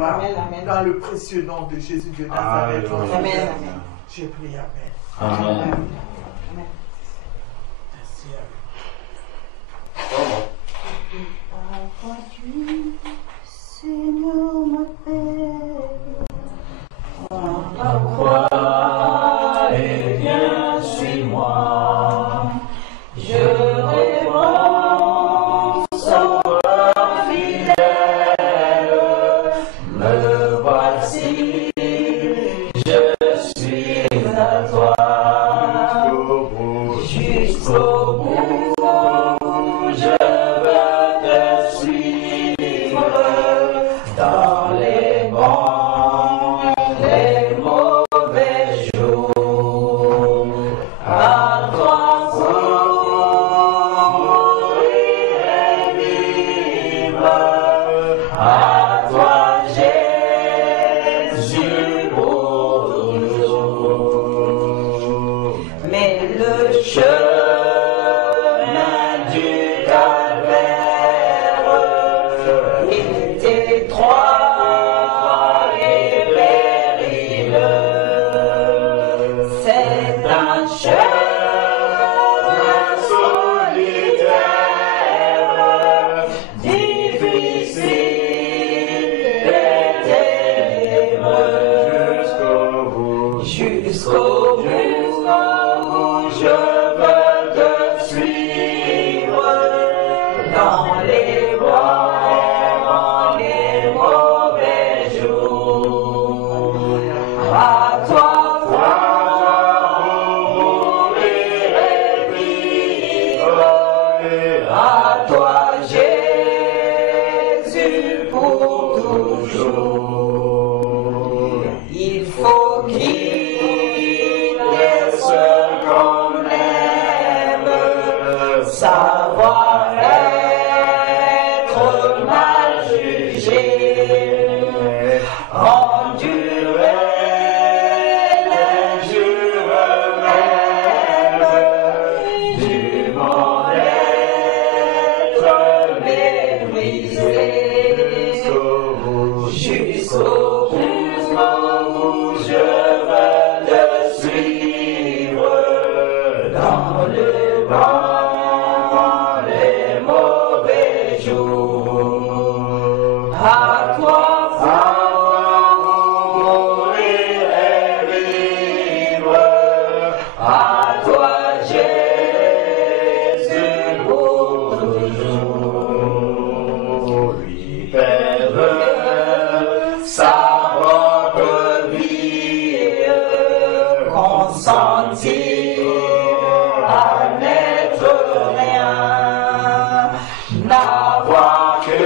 Amen, amen. Dans le précieux nom de Jésus de Nazareth. Amen, amen. J'ai prié, amen. Amen. Amen. Merci. Seigneur m'appelle. La croix et viens, suis-moi. Je réponds, sauveur fidèle. Me voici, je suis à toi. Jusqu'au bout, je veux te suivre dans les bons, les mauvais jours. À toi mourir et vivre, à toi Jésus pour toujours. Mais le chemin du calvaire est étroit et périlleux. C'est un chemin solitaire, difficile et ténébreux. Jusqu'au bout, je veux te suivre dans les bons, les mauvais jours. À toi, mourir et vivre, à toi Jésus pour toujours. Il faut qu'il laisse qu'on aime, savoir être mal jugé, endurer l'injure même, du monde être méprisé, jusqu'au bout je veux te suivre dans le bon, les mauvais jours. À toi, mourir et vivre, à toi Jésus pour toujours. Lui perdre sa propre vie, consentir à n'être rien, n'avoir que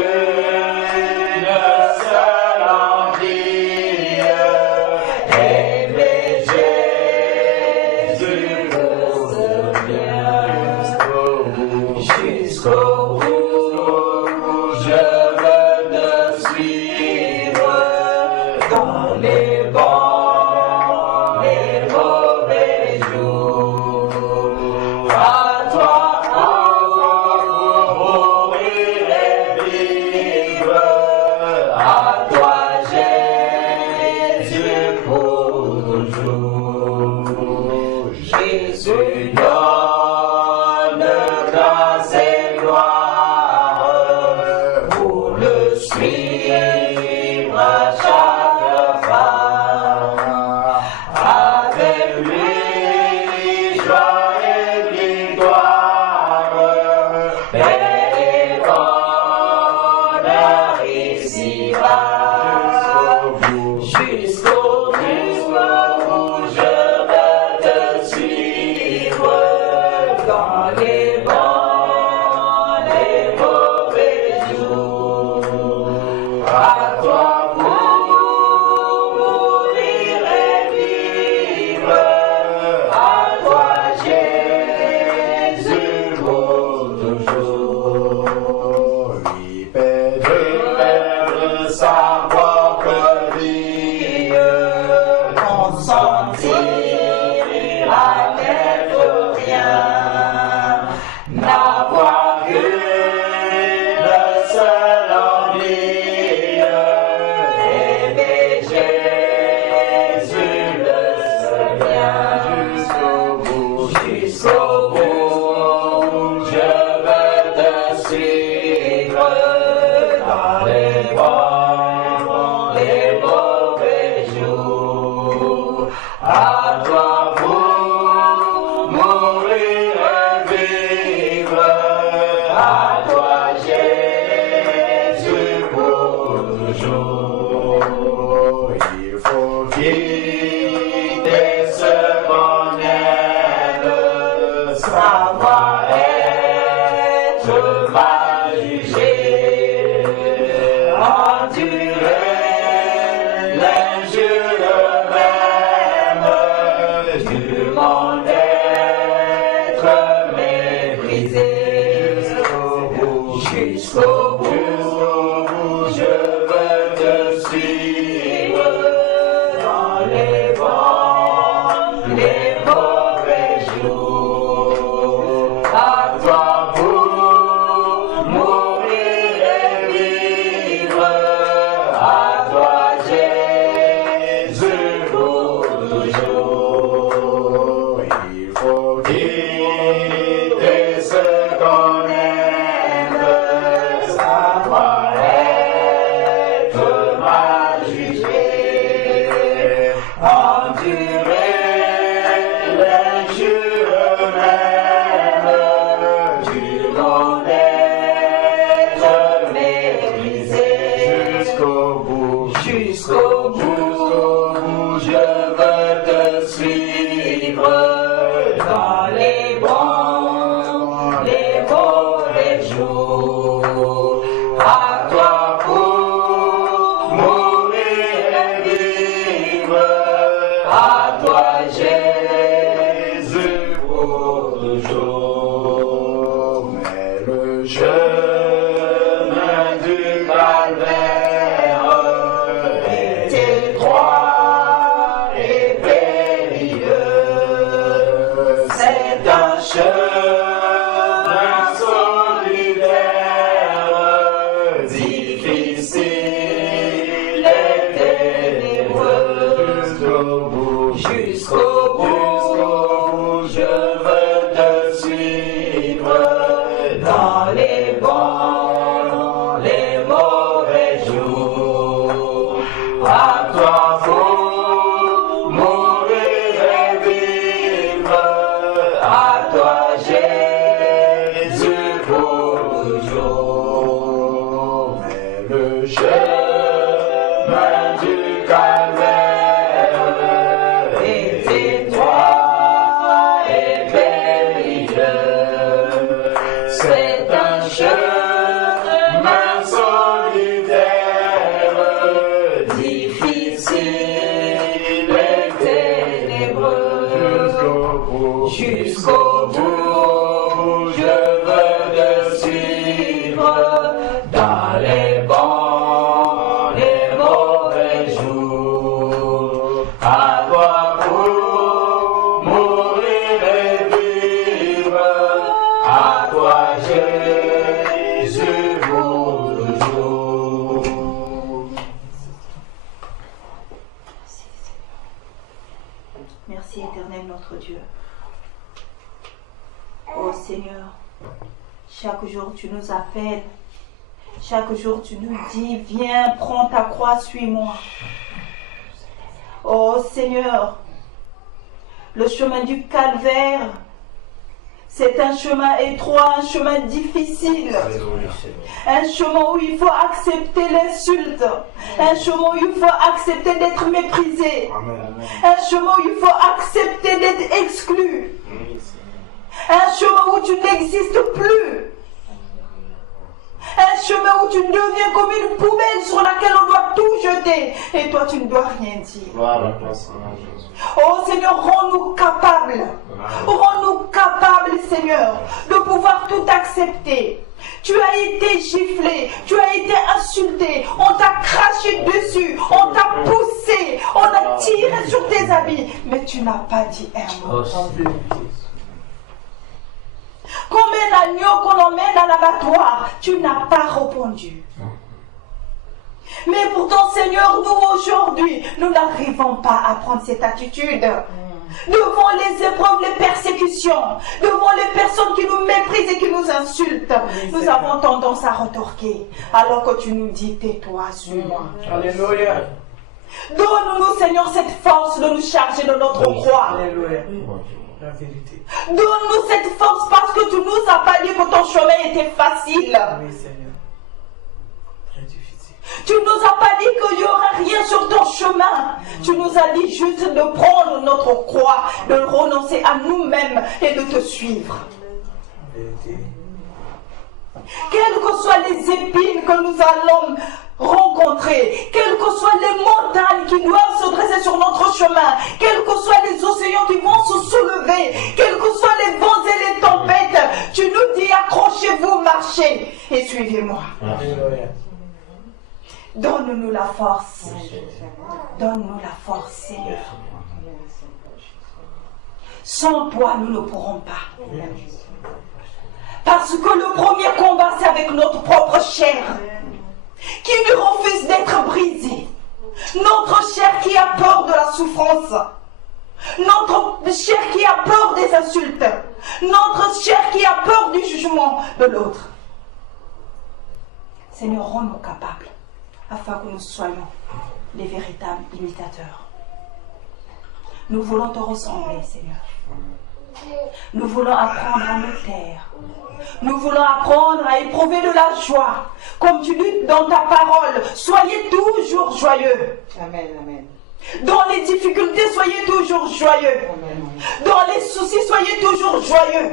dans les bons, les mauvais jours. À toi pour mourir et vivre, à toi Jésus pour toujours. Il faut quitter ce qu'on aime, savoir être mal jugé, endurer l'injure même du monde, être méprisé jusqu'au bout, je veux te suivre dans les bons, les mauvais jours. À toi pour mourir et vivre, à toi Jésus pour toujours. Il faut quitter ce qu'on aime, savoir être mal jugé, endurer l'injure même du monde, être méprisé jusqu'au bout, je veux te suivre dans les bons, les mauvais jours. À toi pour mourir et vivre, à toi Jésus pour toujours. Mais le chemin du calvaire est étroit et périlleux. C'est un chemin solitaire, difficile et ténébreux. Jusqu'au bout, je veux te suivre dans les bons, les mauvais jours. À toi faut mourir et vivre, à toi Jésus pour toujours. Mais le chemin du calvaire est étroit et périlleux. C'est un chemin solitaire, difficile et ténébreux. Jusqu'au bout, je veux te suivre dans les bons, les mauvais jours. À toi pour mourir et vivre, à toi Jésus pour toujours. Merci éternel notre Dieu. Oh Seigneur, chaque jour tu nous appelles, chaque jour tu nous dis, viens, prends ta croix, suis-moi. Oh Seigneur, le chemin du calvaire, c'est un chemin étroit, un chemin difficile. Un chemin où il faut accepter l'insulte. Un chemin où il faut accepter d'être méprisé. Un chemin où il faut accepter d'être exclu. Un chemin où tu n'existes plus. Un chemin où tu deviens comme une poubelle sur laquelle on doit tout jeter. Et toi, tu ne dois rien dire. Oh Seigneur, rends-nous capables. Rends-nous capables, Seigneur, de pouvoir tout accepter. Tu as été giflé, tu as été insulté, on t'a craché dessus, on t'a poussé, on a tiré sur tes habits, mais tu n'as pas dit un mot. Comme un agneau qu'on emmène à l'abattoir, tu n'as pas répondu. Mais pourtant, Seigneur, nous aujourd'hui, nous n'arrivons pas à prendre cette attitude. devant les épreuves, les persécutions, devant les personnes qui nous méprisent et qui nous insultent, nous avons tendance à retorquer, alors que tu nous dis, tais-toi, suis-moi. Alléluia. Donne-nous, Seigneur, cette force de nous charger de notre croix. Alléluia. La vérité. Donne-nous cette force parce que tu nous as pas dit que ton chemin était facile. Oui, Seigneur. Très difficile. Tu nous as pas dit qu'il n'y aurait rien sur ton chemin. Tu nous as dit juste de prendre notre croix, de renoncer à nous-mêmes et de te suivre. La vérité. Quelles que soient les épines que nous allons rencontrer, quelles que soient les montagnes qui doivent se dresser sur notre chemin, quels que soient les océans qui vont se soulever, quels que soient les vents et les tempêtes, tu nous dis accrochez-vous, marchez et suivez-moi. Alléluia. Donne-nous la force. Donne-nous la force, Seigneur. Sans toi, nous ne pourrons pas. Parce que le premier combat, c'est avec notre propre chair, qui nous refuse d'être brisée. Notre chair qui a peur de la souffrance. Notre chair qui a peur des insultes. Notre chair qui a peur du jugement de l'autre. Seigneur, rends-nous capables, afin que nous soyons les véritables imitateurs. Nous voulons te ressembler, Seigneur. Nous voulons apprendre à nous taire. Nous voulons apprendre à éprouver de la joie. Comme tu dis dans ta parole, soyez toujours joyeux. Amen, amen. Dans les difficultés, soyez toujours joyeux. Amen. Dans les soucis, soyez toujours joyeux.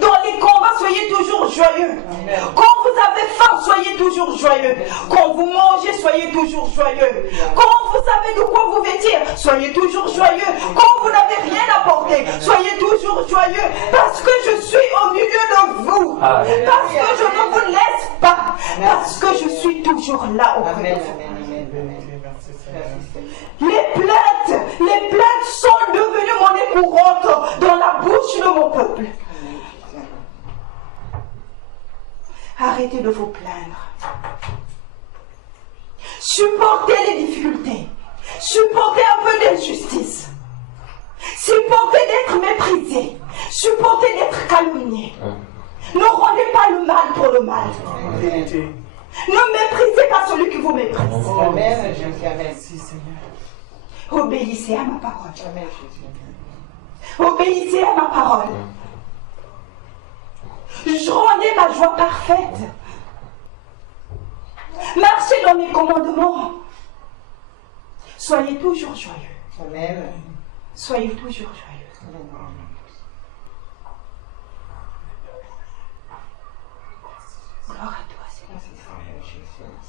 Dans les combats, soyez toujours joyeux. Amen. Quand vous avez faim, soyez toujours joyeux. Quand vous mangez, soyez toujours joyeux. Quand vous savez de quoi vous vêtir, soyez toujours joyeux. Quand vous n'avez rien à porter, soyez toujours joyeux. Parce que je suis au milieu de vous. Parce que je ne vous laisse pas. Parce que je suis toujours là auprès Amen, de vous. amen, amen, amen. Merci, Seigneur. Merci, Seigneur. Les plaintes sont devenues monnaie courante dans la bouche de mon peuple. Arrêtez de vous plaindre. Supportez les difficultés. Supportez un peu d'injustice. Supportez d'être méprisé. Supportez d'être calomnié. Ne rendez pas le mal pour le mal. La vérité. Ne méprisez pas celui qui vous méprise. Amen, Jésus, amen. Merci, Seigneur. Obéissez à ma parole. Amen, Jésus. Obéissez à ma parole. Rendez ma joie parfaite. Marchez dans mes commandements. Soyez toujours joyeux. Amen. Soyez toujours joyeux. Amen. Gloire à toi, Seigneur. Merci, Seigneur.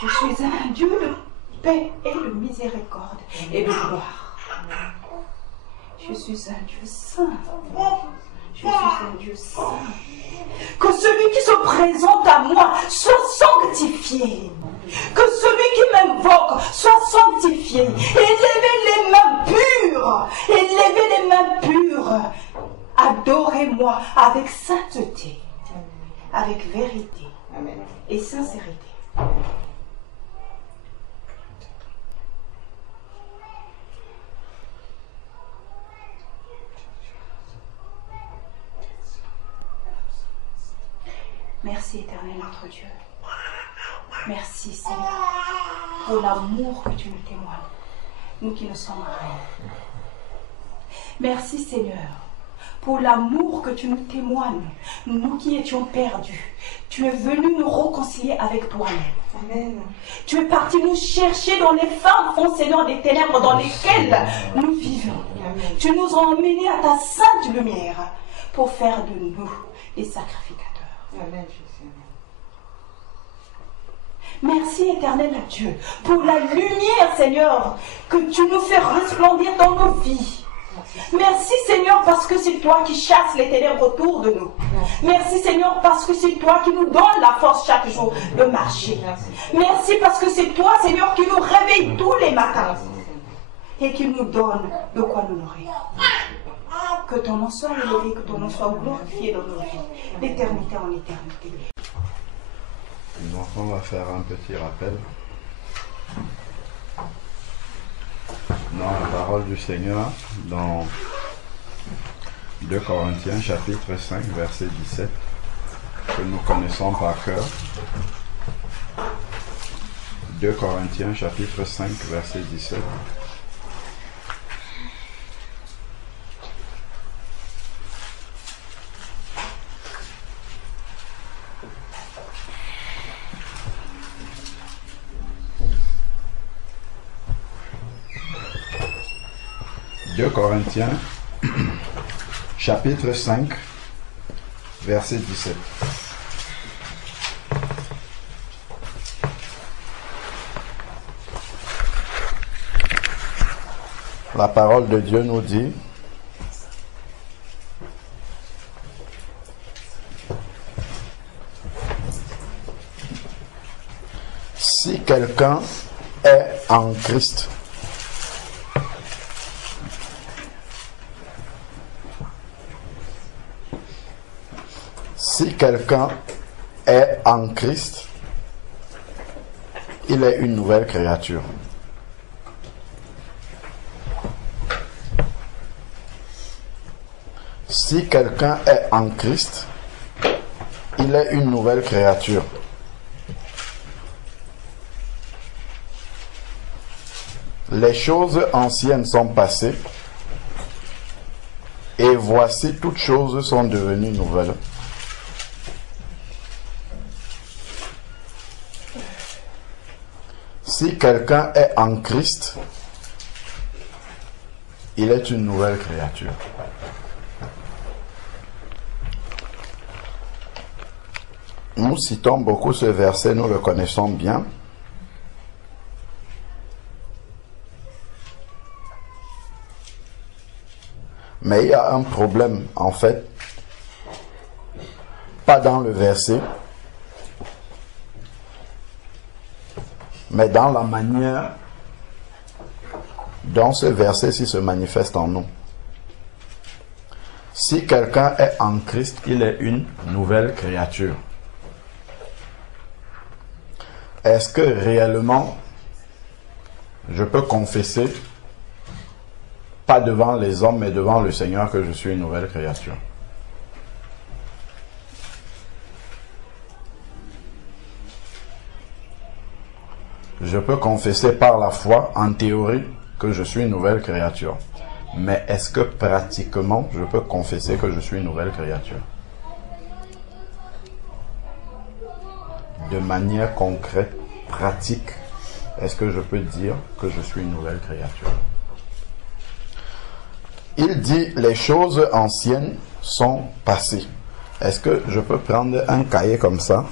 Je suis un Dieu de paix et de miséricorde et de gloire. Je suis un Dieu saint. Je suis un Dieu saint. Que celui qui se présente à moi soit sanctifié. Que celui qui m'invoque soit sanctifié. Élevez les mains pures. Élevez les mains pures. Adorez-moi avec sainteté, avec vérité Amen. et sincérité. Merci éternel notre Dieu. Merci Seigneur pour l'amour que tu nous témoignes, nous qui ne sommes rien. Merci Seigneur pour l'amour que tu nous témoignes, nous qui étions perdus. Tu es venu nous réconcilier avec toi-même. Amen. Tu es parti nous chercher dans les fins fonds, Seigneur, des ténèbres dans lesquelles nous vivons. Amen. Tu nous as emmenés à ta sainte lumière pour faire de nous des sacrificateurs. Amen, Jésus. Merci éternel Dieu pour la lumière, Seigneur, que tu nous fais resplendir dans nos vies. Merci Seigneur parce que c'est toi qui chasses les ténèbres autour de nous. Merci Seigneur parce que c'est toi qui nous donne la force chaque jour de marcher. Merci parce que c'est toi Seigneur qui nous réveille tous les matins et qui nous donne de quoi nous nourrir. Que ton nom soit élevé, que ton nom soit glorifié dans nos vies, d'éternité en éternité. Les enfants, on va faire un petit rappel. dans la parole du Seigneur, dans 2 Corinthiens chapitre 5 verset 17, que nous connaissons par cœur. 2 Corinthiens chapitre 5 verset 17. Corinthiens, chapitre 5, verset 17. La parole de Dieu nous dit: si quelqu'un est en Christ, si quelqu'un est en Christ, il est une nouvelle créature. Si quelqu'un est en Christ, il est une nouvelle créature. Les choses anciennes sont passées, et voici toutes choses sont devenues nouvelles. Si quelqu'un est en Christ, il est une nouvelle créature. Nous citons beaucoup ce verset, nous le connaissons bien. Mais il y a un problème, en fait, pas dans le verset, mais dans la manière dont ce verset-ci se manifeste en nous. Si quelqu'un est en Christ, il est une nouvelle créature. Est-ce que réellement je peux confesser, pas devant les hommes, mais devant le Seigneur, que je suis une nouvelle créature? Je peux confesser par la foi, en théorie, que je suis une nouvelle créature. Mais est-ce que pratiquement, je peux confesser que je suis une nouvelle créature? De manière concrète, pratique, est-ce que je peux dire que je suis une nouvelle créature? Il dit, les choses anciennes sont passées. Est-ce que je peux prendre un cahier comme ça?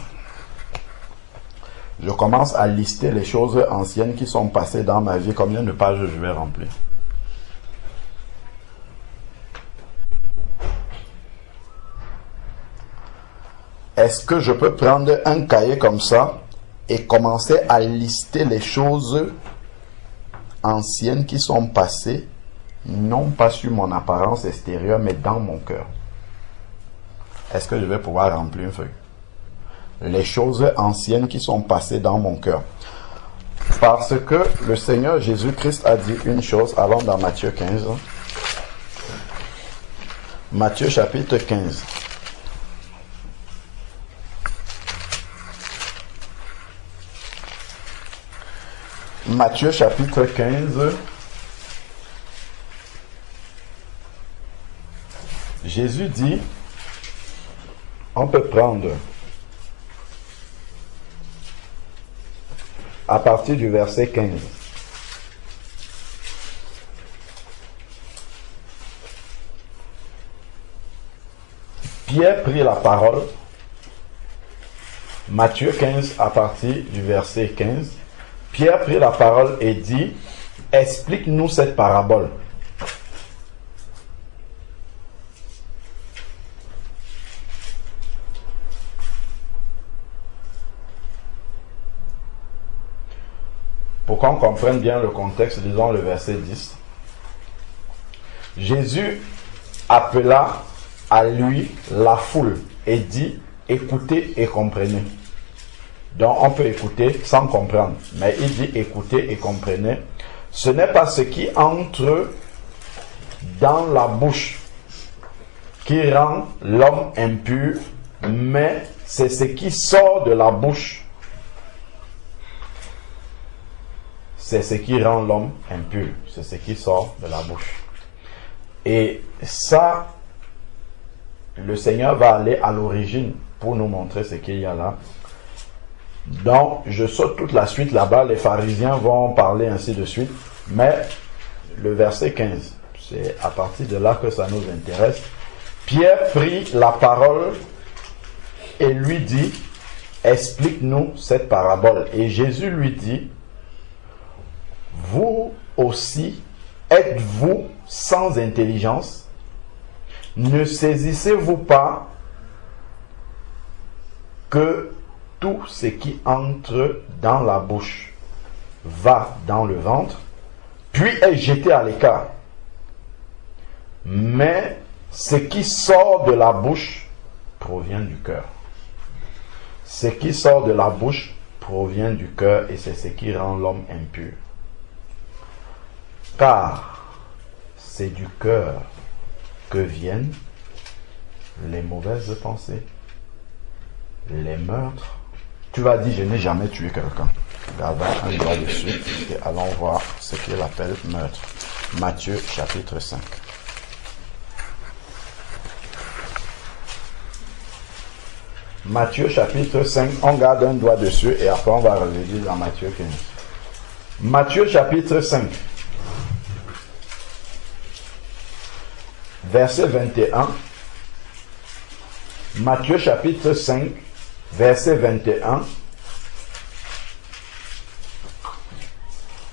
Je commence à lister les choses anciennes qui sont passées dans ma vie. Combien de pages je vais remplir? Est-ce que je peux prendre un cahier comme ça et commencer à lister les choses anciennes qui sont passées, non pas sur mon apparence extérieure, mais dans mon cœur? Est-ce que je vais pouvoir remplir une feuille? Les choses anciennes qui sont passées dans mon cœur. Parce que le Seigneur Jésus-Christ a dit une chose, allons dans Matthieu 15. Matthieu chapitre 15. Matthieu chapitre 15. Jésus dit, on peut prendre à partir du verset 15. Pierre prit la parole. Matthieu 15 à partir du verset 15. Pierre prit la parole et dit, explique-nous cette parabole. Pour qu'on comprenne bien le contexte, lisons le verset 10. Jésus appela à lui la foule et dit, écoutez et comprenez. Donc on peut écouter sans comprendre, mais il dit écoutez et comprenez. Ce n'est pas ce qui entre dans la bouche qui rend l'homme impur, mais c'est ce qui sort de la bouche. C'est ce qui rend l'homme impur. C'est ce qui sort de la bouche. Et ça, le Seigneur va aller à l'origine pour nous montrer ce qu'il y a là. Donc, je saute toute la suite là-bas. Les pharisiens vont parler ainsi de suite. Mais le verset 15, c'est à partir de là que ça nous intéresse. Pierre prit la parole et lui dit, explique-nous cette parabole. Et Jésus lui dit, vous aussi êtes-vous sans intelligence? Ne saisissez-vous pas que tout ce qui entre dans la bouche va dans le ventre, puis est jeté à l'écart? Mais ce qui sort de la bouche provient du cœur. Ce qui sort de la bouche provient du cœur et c'est ce qui rend l'homme impur. Car c'est du cœur que viennent les mauvaises pensées, les meurtres. Tu vas dire, je n'ai jamais tué quelqu'un. Gardons un doigt dessus et allons voir ce qu'il appelle meurtre. Matthieu chapitre 5. Matthieu chapitre 5, on garde un doigt dessus et après on va revenir dans Matthieu 15. Matthieu chapitre 5, verset 21. Matthieu chapitre 5, verset 21.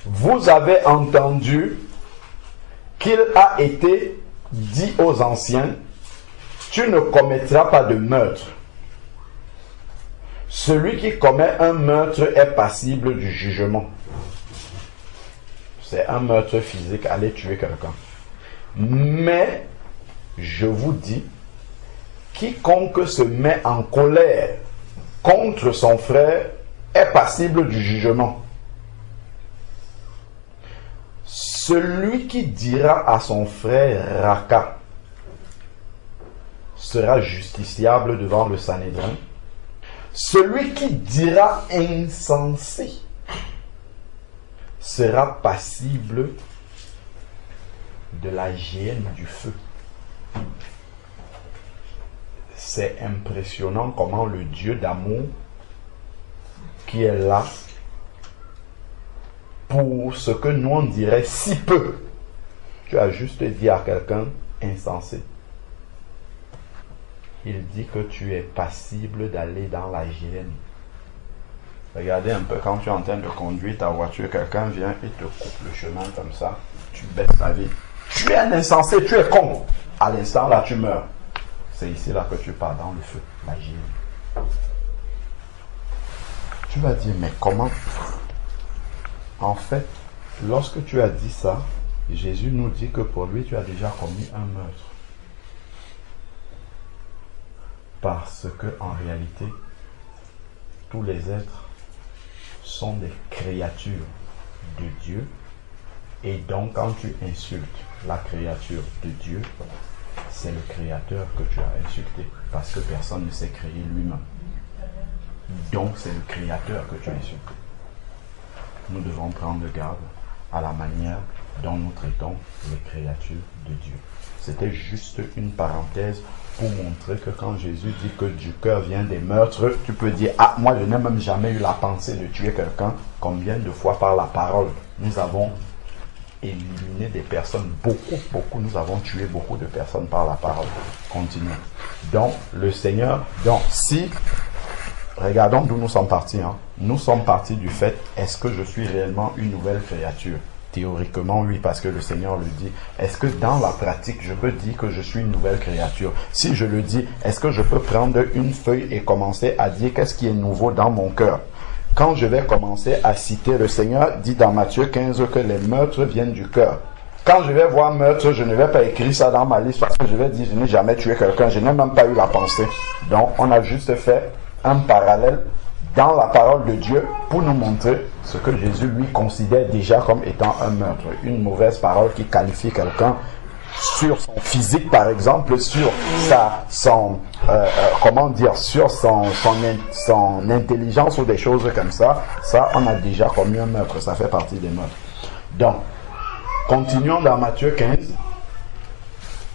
Vous avez entendu qu'il a été dit aux anciens, tu ne commettras pas de meurtre. Celui qui commet un meurtre est passible du jugement. C'est un meurtre physique, aller tuer quelqu'un. Mais, je vous dis, quiconque se met en colère contre son frère est passible du jugement. Celui qui dira à son frère Raka sera justiciable devant le Sanhédrin. Celui qui dira insensé sera passible de la géhenne du feu. C'est impressionnant comment le Dieu d'amour qui est là pour ce que nous on dirait si peu. Tu as juste dit à quelqu'un insensé. Il dit que tu es passible d'aller dans la géhenne. Regardez un peu quand tu es en train de conduire ta voiture, quelqu'un vient et te coupe le chemin comme ça, tu baisses ta vie. Tu es un insensé, tu es con. À l'instant là, tu meurs. C'est ici là que tu pars dans le feu, la géhenne. Tu vas dire, mais comment? En fait, lorsque tu as dit ça, Jésus nous dit que pour lui, tu as déjà commis un meurtre. Parce que en réalité, tous les êtres sont des créatures de Dieu. Et donc, quand tu insultes la créature de Dieu, c'est le Créateur que tu as insulté. Parce que personne ne s'est créé lui-même. Donc, c'est le Créateur que tu as insulté. Nous devons prendre garde à la manière dont nous traitons les créatures de Dieu. C'était juste une parenthèse pour montrer que quand Jésus dit que du cœur vient des meurtres, tu peux dire, ah, moi je n'ai même jamais eu la pensée de tuer quelqu'un. Combien de fois par la parole nous avons éliminé des personnes, beaucoup, nous avons tué beaucoup de personnes par la parole. Continuons. Donc, le Seigneur, si, regardons d'où nous sommes partis. Nous sommes partis du fait, est-ce que je suis réellement une nouvelle créature? Théoriquement, oui, parce que le Seigneur le dit. Est-ce que dans la pratique, je peux dire que je suis une nouvelle créature? Si je le dis, est-ce que je peux prendre une feuille et commencer à dire qu'est-ce qui est nouveau dans mon cœur? Quand je vais commencer à citer, le Seigneur dit dans Matthieu 15 que les meurtres viennent du cœur. Quand je vais voir meurtre, je ne vais pas écrire ça dans ma liste parce que je vais dire, je n'ai jamais tué quelqu'un, je n'ai même pas eu la pensée. Donc, on a juste fait un parallèle dans la parole de Dieu pour nous montrer ce que Jésus lui considère déjà comme étant un meurtre. Une mauvaise parole qui qualifie quelqu'un sur son physique, par exemple, sur son intelligence ou des choses comme ça. Ça, on a déjà commis un meurtre. Ça fait partie des meurtres. Donc, continuons dans Matthieu 15,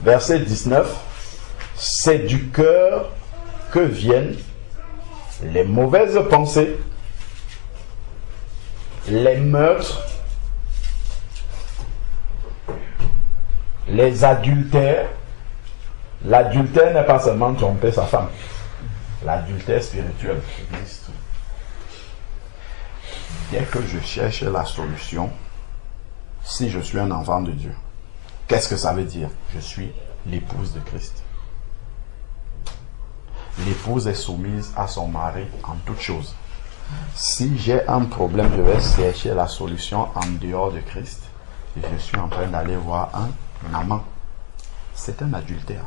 verset 19. C'est du cœur que viennent les mauvaises pensées, les meurtres, les adultères. L'adultère n'est pas seulement tromper sa femme. L'adultère spirituel existe. Dès que je cherche la solution, si je suis un enfant de Dieu, qu'est-ce que ça veut dire? Je suis l'épouse de Christ. L'épouse est soumise à son mari en toutes choses. Si j'ai un problème, je vais chercher la solution en dehors de Christ. Et je suis en train d'aller voir un amant. C'est un adultère.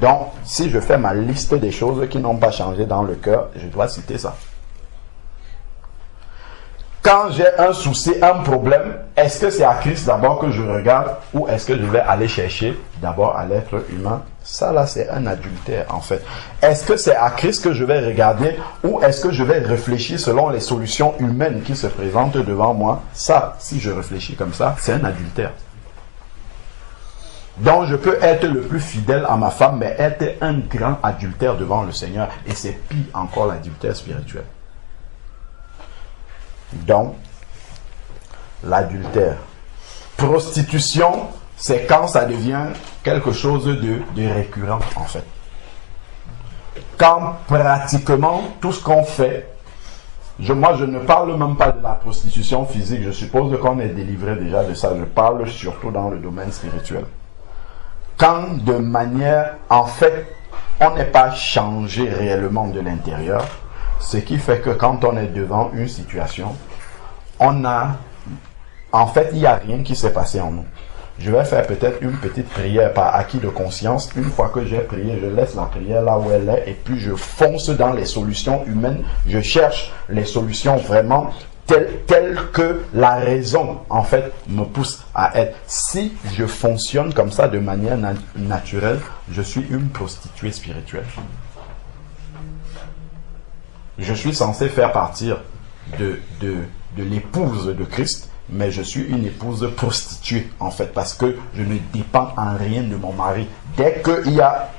Donc, si je fais ma liste des choses qui n'ont pas changé dans le cœur, je dois citer ça. Quand j'ai un souci, un problème, est-ce que c'est à Christ d'abord que je regarde ou est-ce que je vais aller chercher d'abord à l'être humain? Ça là, c'est un adultère en fait. Est-ce que c'est à Christ que je vais regarder ou est-ce que je vais réfléchir selon les solutions humaines qui se présentent devant moi? Ça, si je réfléchis comme ça, c'est un adultère. Donc je peux être le plus fidèle à ma femme, mais être un grand adultère devant le Seigneur. Et c'est pire encore l'adultère spirituel. Donc, l'adultère. Prostitution, c'est quand ça devient quelque chose de récurrent, en fait. Quand pratiquement tout ce qu'on fait, moi je ne parle même pas de la prostitution physique, je suppose qu'on est délivré déjà de ça, je parle surtout dans le domaine spirituel. Quand de manière, en fait, on n'est pas changé réellement de l'intérieur, ce qui fait que quand on est devant une situation, il n'y a rien qui s'est passé en nous. Je vais faire peut-être une petite prière par acquis de conscience. Une fois que j'ai prié, je laisse la prière là où elle est et puis je fonce dans les solutions humaines. Je cherche les solutions vraiment telles que la raison, en fait, me pousse à être. Si je fonctionne comme ça de manière naturelle, je suis une prostituée spirituelle. Je suis censé faire partir de l'épouse de Christ, mais je suis une épouse prostituée, en fait, parce que je ne dépends en rien de mon mari. Dès qu'il y a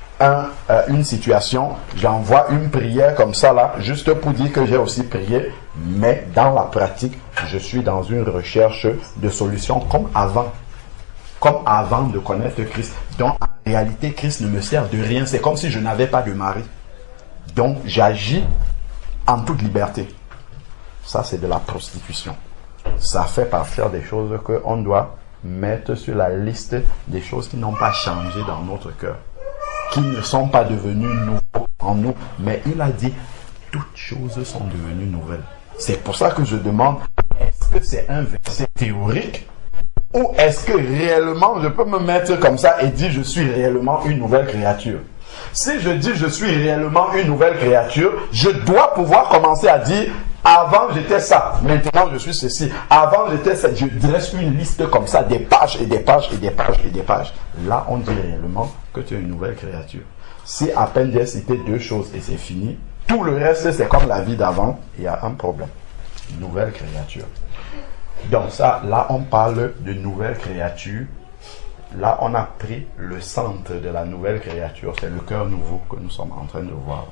une situation, j'envoie une prière comme ça, là, juste pour dire que j'ai aussi prié, mais dans la pratique, je suis dans une recherche de solutions comme avant de connaître Christ. Donc, en réalité, Christ ne me sert de rien. C'est comme si je n'avais pas de mari. Donc, j'agis en toute liberté. Ça, c'est de la prostitution. Ça fait partie des choses qu'on doit mettre sur la liste des choses qui n'ont pas changé dans notre cœur, qui ne sont pas devenues nouveaux en nous. Mais il a dit, toutes choses sont devenues nouvelles. C'est pour ça que je demande, est-ce que c'est un verset théorique ou est-ce que réellement je peux me mettre comme ça et dire je suis réellement une nouvelle créature? Si je dis je suis réellement une nouvelle créature, je dois pouvoir commencer à dire avant j'étais ça, maintenant je suis ceci. Avant j'étais ça, je dresse une liste comme ça, des pages et des pages et des pages et des pages. Là on dit réellement que tu es une nouvelle créature. Si à peine j'ai cité 2 choses et c'est fini, tout le reste c'est comme la vie d'avant, il y a un problème. Nouvelle créature. Donc ça, là on parle de nouvelle créature. Là, on a pris le centre de la nouvelle créature. C'est le cœur nouveau que nous sommes en train de voir.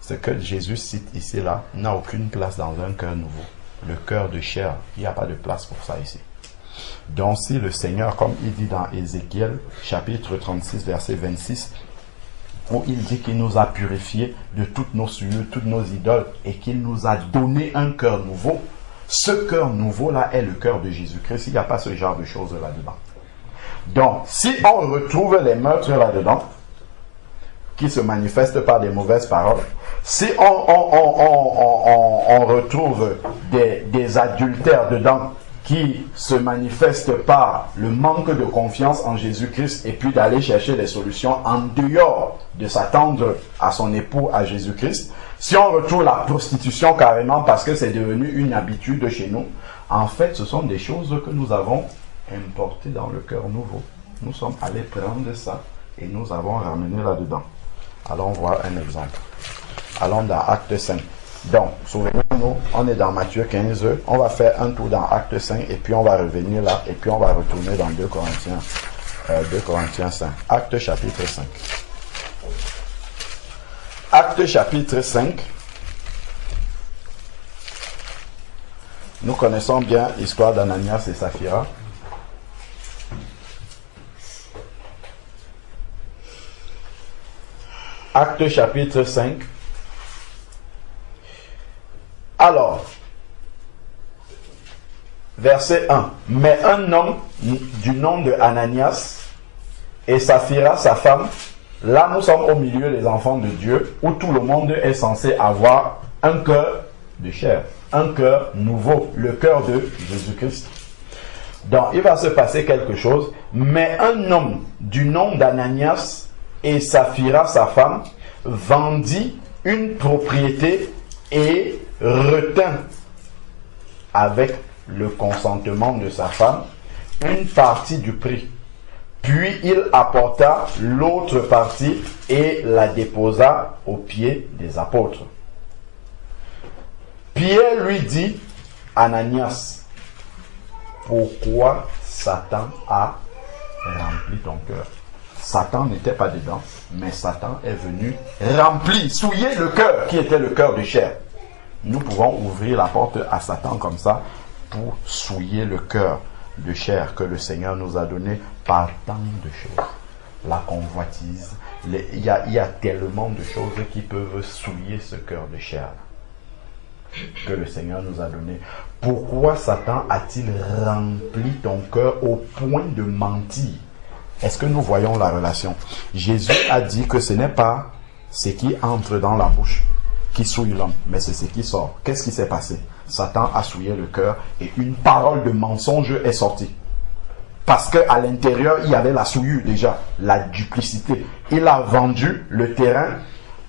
Ce que Jésus cite ici, là, n'a aucune place dans un cœur nouveau. Le cœur de chair, il n'y a pas de place pour ça ici. Donc, si le Seigneur, comme il dit dans Ézéchiel, chapitre 36, verset 26, où il dit qu'il nous a purifiés de toutes nos souillures, toutes nos idoles, et qu'il nous a donné un cœur nouveau, ce cœur nouveau-là est le cœur de Jésus-Christ. Il n'y a pas ce genre de choses là-dedans. Donc, si on retrouve les meurtres là-dedans, qui se manifestent par des mauvaises paroles, si on retrouve des adultères dedans qui se manifestent par le manque de confiance en Jésus-Christ et puis d'aller chercher des solutions en dehors de s'attendre à son époux, à Jésus-Christ, si on retrouve la prostitution carrément parce que c'est devenu une habitude chez nous, en fait, ce sont des choses que nous avons importées dans le cœur nouveau. Nous sommes allés prendre ça et nous avons ramené là-dedans. Allons voir un exemple. Allons dans Acte 5. Donc, souvenez-nous, on est dans Matthieu 15. On va faire un tour dans Acte 5 et puis on va revenir là et puis on va retourner dans 2 Corinthiens 5. Acte chapitre 5. Acte chapitre 5. Nous connaissons bien l'histoire d'Ananias et Saphira. Acte chapitre 5. Alors, verset 1. Mais un homme du nom de Ananias et Saphira, sa femme, là nous sommes au milieu des enfants de Dieu, où tout le monde est censé avoir un cœur de chair, un cœur nouveau, le cœur de Jésus-Christ. Donc, il va se passer quelque chose. Mais un homme du nom d'Ananias et Saphira, sa femme, vendit une propriété et retint avec le consentement de sa femme une partie du prix. Puis il apporta l'autre partie et la déposa aux pieds des apôtres. Pierre lui dit, Ananias, pourquoi Satan a rempli ton cœur? Satan n'était pas dedans, mais Satan est venu remplir, souiller le cœur qui était le cœur de chair. Nous pouvons ouvrir la porte à Satan comme ça pour souiller le cœur de chair que le Seigneur nous a donné par tant de choses. La convoitise, il y a tellement de choses qui peuvent souiller ce cœur de chair que le Seigneur nous a donné. Pourquoi Satan a-t-il rempli ton cœur au point de mentir? Est-ce que nous voyons la relation? Jésus a dit que ce n'est pas ce qui entre dans la bouche qui souille l'homme, mais c'est ce qui sort. Qu'est-ce qui s'est passé? Satan a souillé le cœur et une parole de mensonge est sortie. Parce qu'à l'intérieur, il y avait la souillure déjà, la duplicité. Il a vendu le terrain.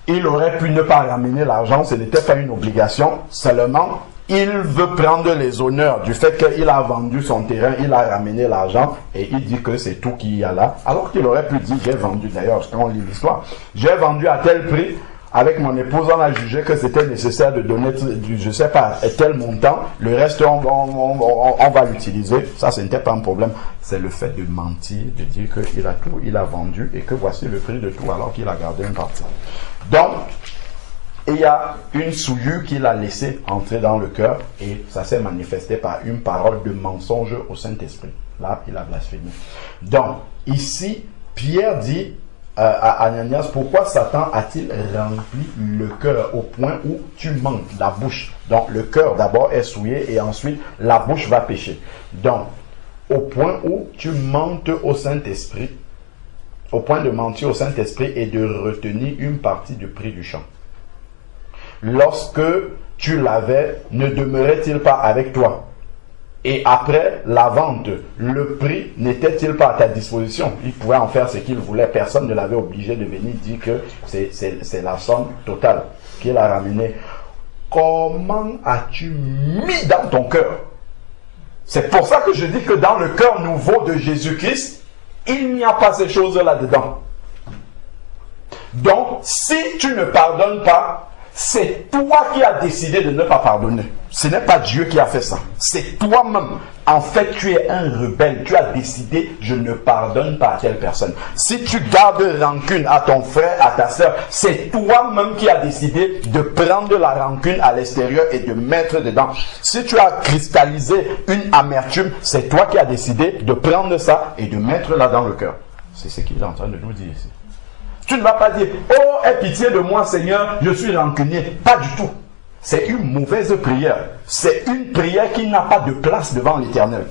Il aurait pu ne pas ramener l'argent, ce n'était pas une obligation. Seulement, il veut prendre les honneurs du fait qu'il a vendu son terrain, il a ramené l'argent et il dit que c'est tout qu'il y a là. Alors qu'il aurait pu dire, j'ai vendu, d'ailleurs, quand on lit l'histoire, j'ai vendu à tel prix. Avec mon épouse, on a jugé que c'était nécessaire de donner, je ne sais pas, tel montant. Le reste, on va l'utiliser. Ça, ce n'était pas un problème. C'est le fait de mentir, de dire qu'il a tout, il a vendu et que voici le prix de tout alors qu'il a gardé une partie. Donc, il y a une souillure qu'il a laissée entrer dans le cœur et ça s'est manifesté par une parole de mensonge au Saint-Esprit. Là, il a blasphémé. Donc, ici, Pierre dit à Ananias, pourquoi Satan a-t-il rempli le cœur au point où tu mentes, la bouche? Donc le cœur d'abord est souillé et ensuite la bouche va pécher. Donc au point où tu mentes au Saint-Esprit, au point de mentir au Saint-Esprit et de retenir une partie du prix du champ. Lorsque tu l'avais, ne demeurait-il pas avec toi? Et après la vente, le prix n'était-il pas à ta disposition? Il pouvait en faire ce qu'il voulait. Personne ne l'avait obligé de venir dire que c'est la somme totale qu'il a ramenée. Comment as-tu mis dans ton cœur? C'est pour ça que je dis que dans le cœur nouveau de Jésus-Christ, il n'y a pas ces choses là-dedans. Donc, si tu ne pardonnes pas, c'est toi qui as décidé de ne pas pardonner. Ce n'est pas Dieu qui a fait ça. C'est toi-même. En fait, tu es un rebelle. Tu as décidé, je ne pardonne pas à telle personne. Si tu gardes rancune à ton frère, à ta soeur, c'est toi-même qui as décidé de prendre la rancune à l'extérieur et de mettre dedans. Si tu as cristallisé une amertume, c'est toi qui as décidé de prendre ça et de mettre là dans le cœur. C'est ce qu'il est en train de nous dire ici. Tu ne vas pas dire, oh, aie pitié de moi, Seigneur, je suis rancunier. Pas du tout. C'est une mauvaise prière. C'est une prière qui n'a pas de place devant l'Éternel.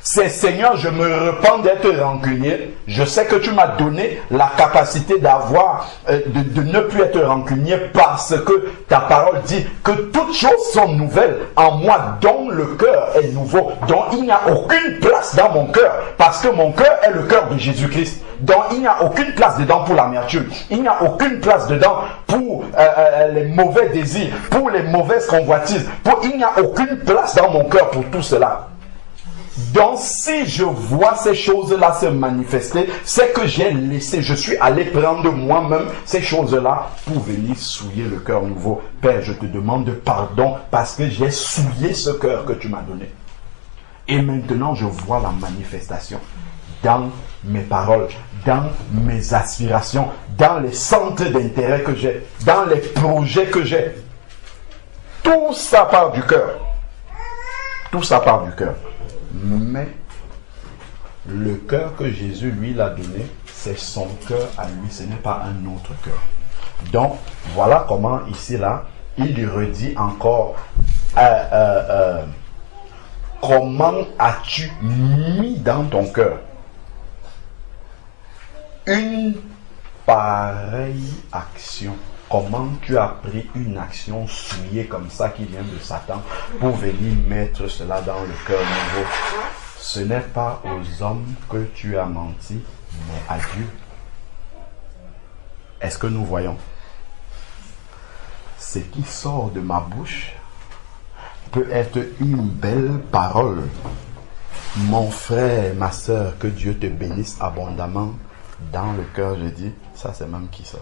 C'est, Seigneur, je me repens d'être rancunier. Je sais que tu m'as donné la capacité d'avoir, de ne plus être rancunier parce que ta parole dit que toutes choses sont nouvelles en moi, dont le cœur est nouveau, dont il n'y a aucune place dans mon cœur parce que mon cœur est le cœur de Jésus-Christ. Donc il n'y a aucune place dedans pour l'amertume. Il n'y a aucune place dedans pour les mauvais désirs, pour les mauvaises convoitises. Il n'y a aucune place dans mon cœur pour tout cela. Donc si je vois ces choses-là se manifester, c'est que j'ai laissé, je suis allé prendre moi-même ces choses-là pour venir souiller le cœur nouveau. Père, je te demande pardon parce que j'ai souillé ce cœur que tu m'as donné. Et maintenant, je vois la manifestation dans mes paroles, dans mes aspirations, dans les centres d'intérêt que j'ai, dans les projets que j'ai. Tout ça part du cœur. Tout ça part du cœur. Mais le cœur que Jésus lui l'a donné, c'est son cœur à lui, ce n'est pas un autre cœur. Donc, voilà comment ici, là, il lui redit encore comment as-tu mis dans ton cœur une pareille action? Comment tu as pris une action souillée comme ça qui vient de Satan pour venir mettre cela dans le cœur nouveau? Ce n'est pas aux hommes que tu as menti, mais à Dieu. Est-ce que nous voyons? Ce qui sort de ma bouche peut être une belle parole. Mon frère, ma soeur, que Dieu te bénisse abondamment. Dans le cœur, je dis, ça c'est même qui sort.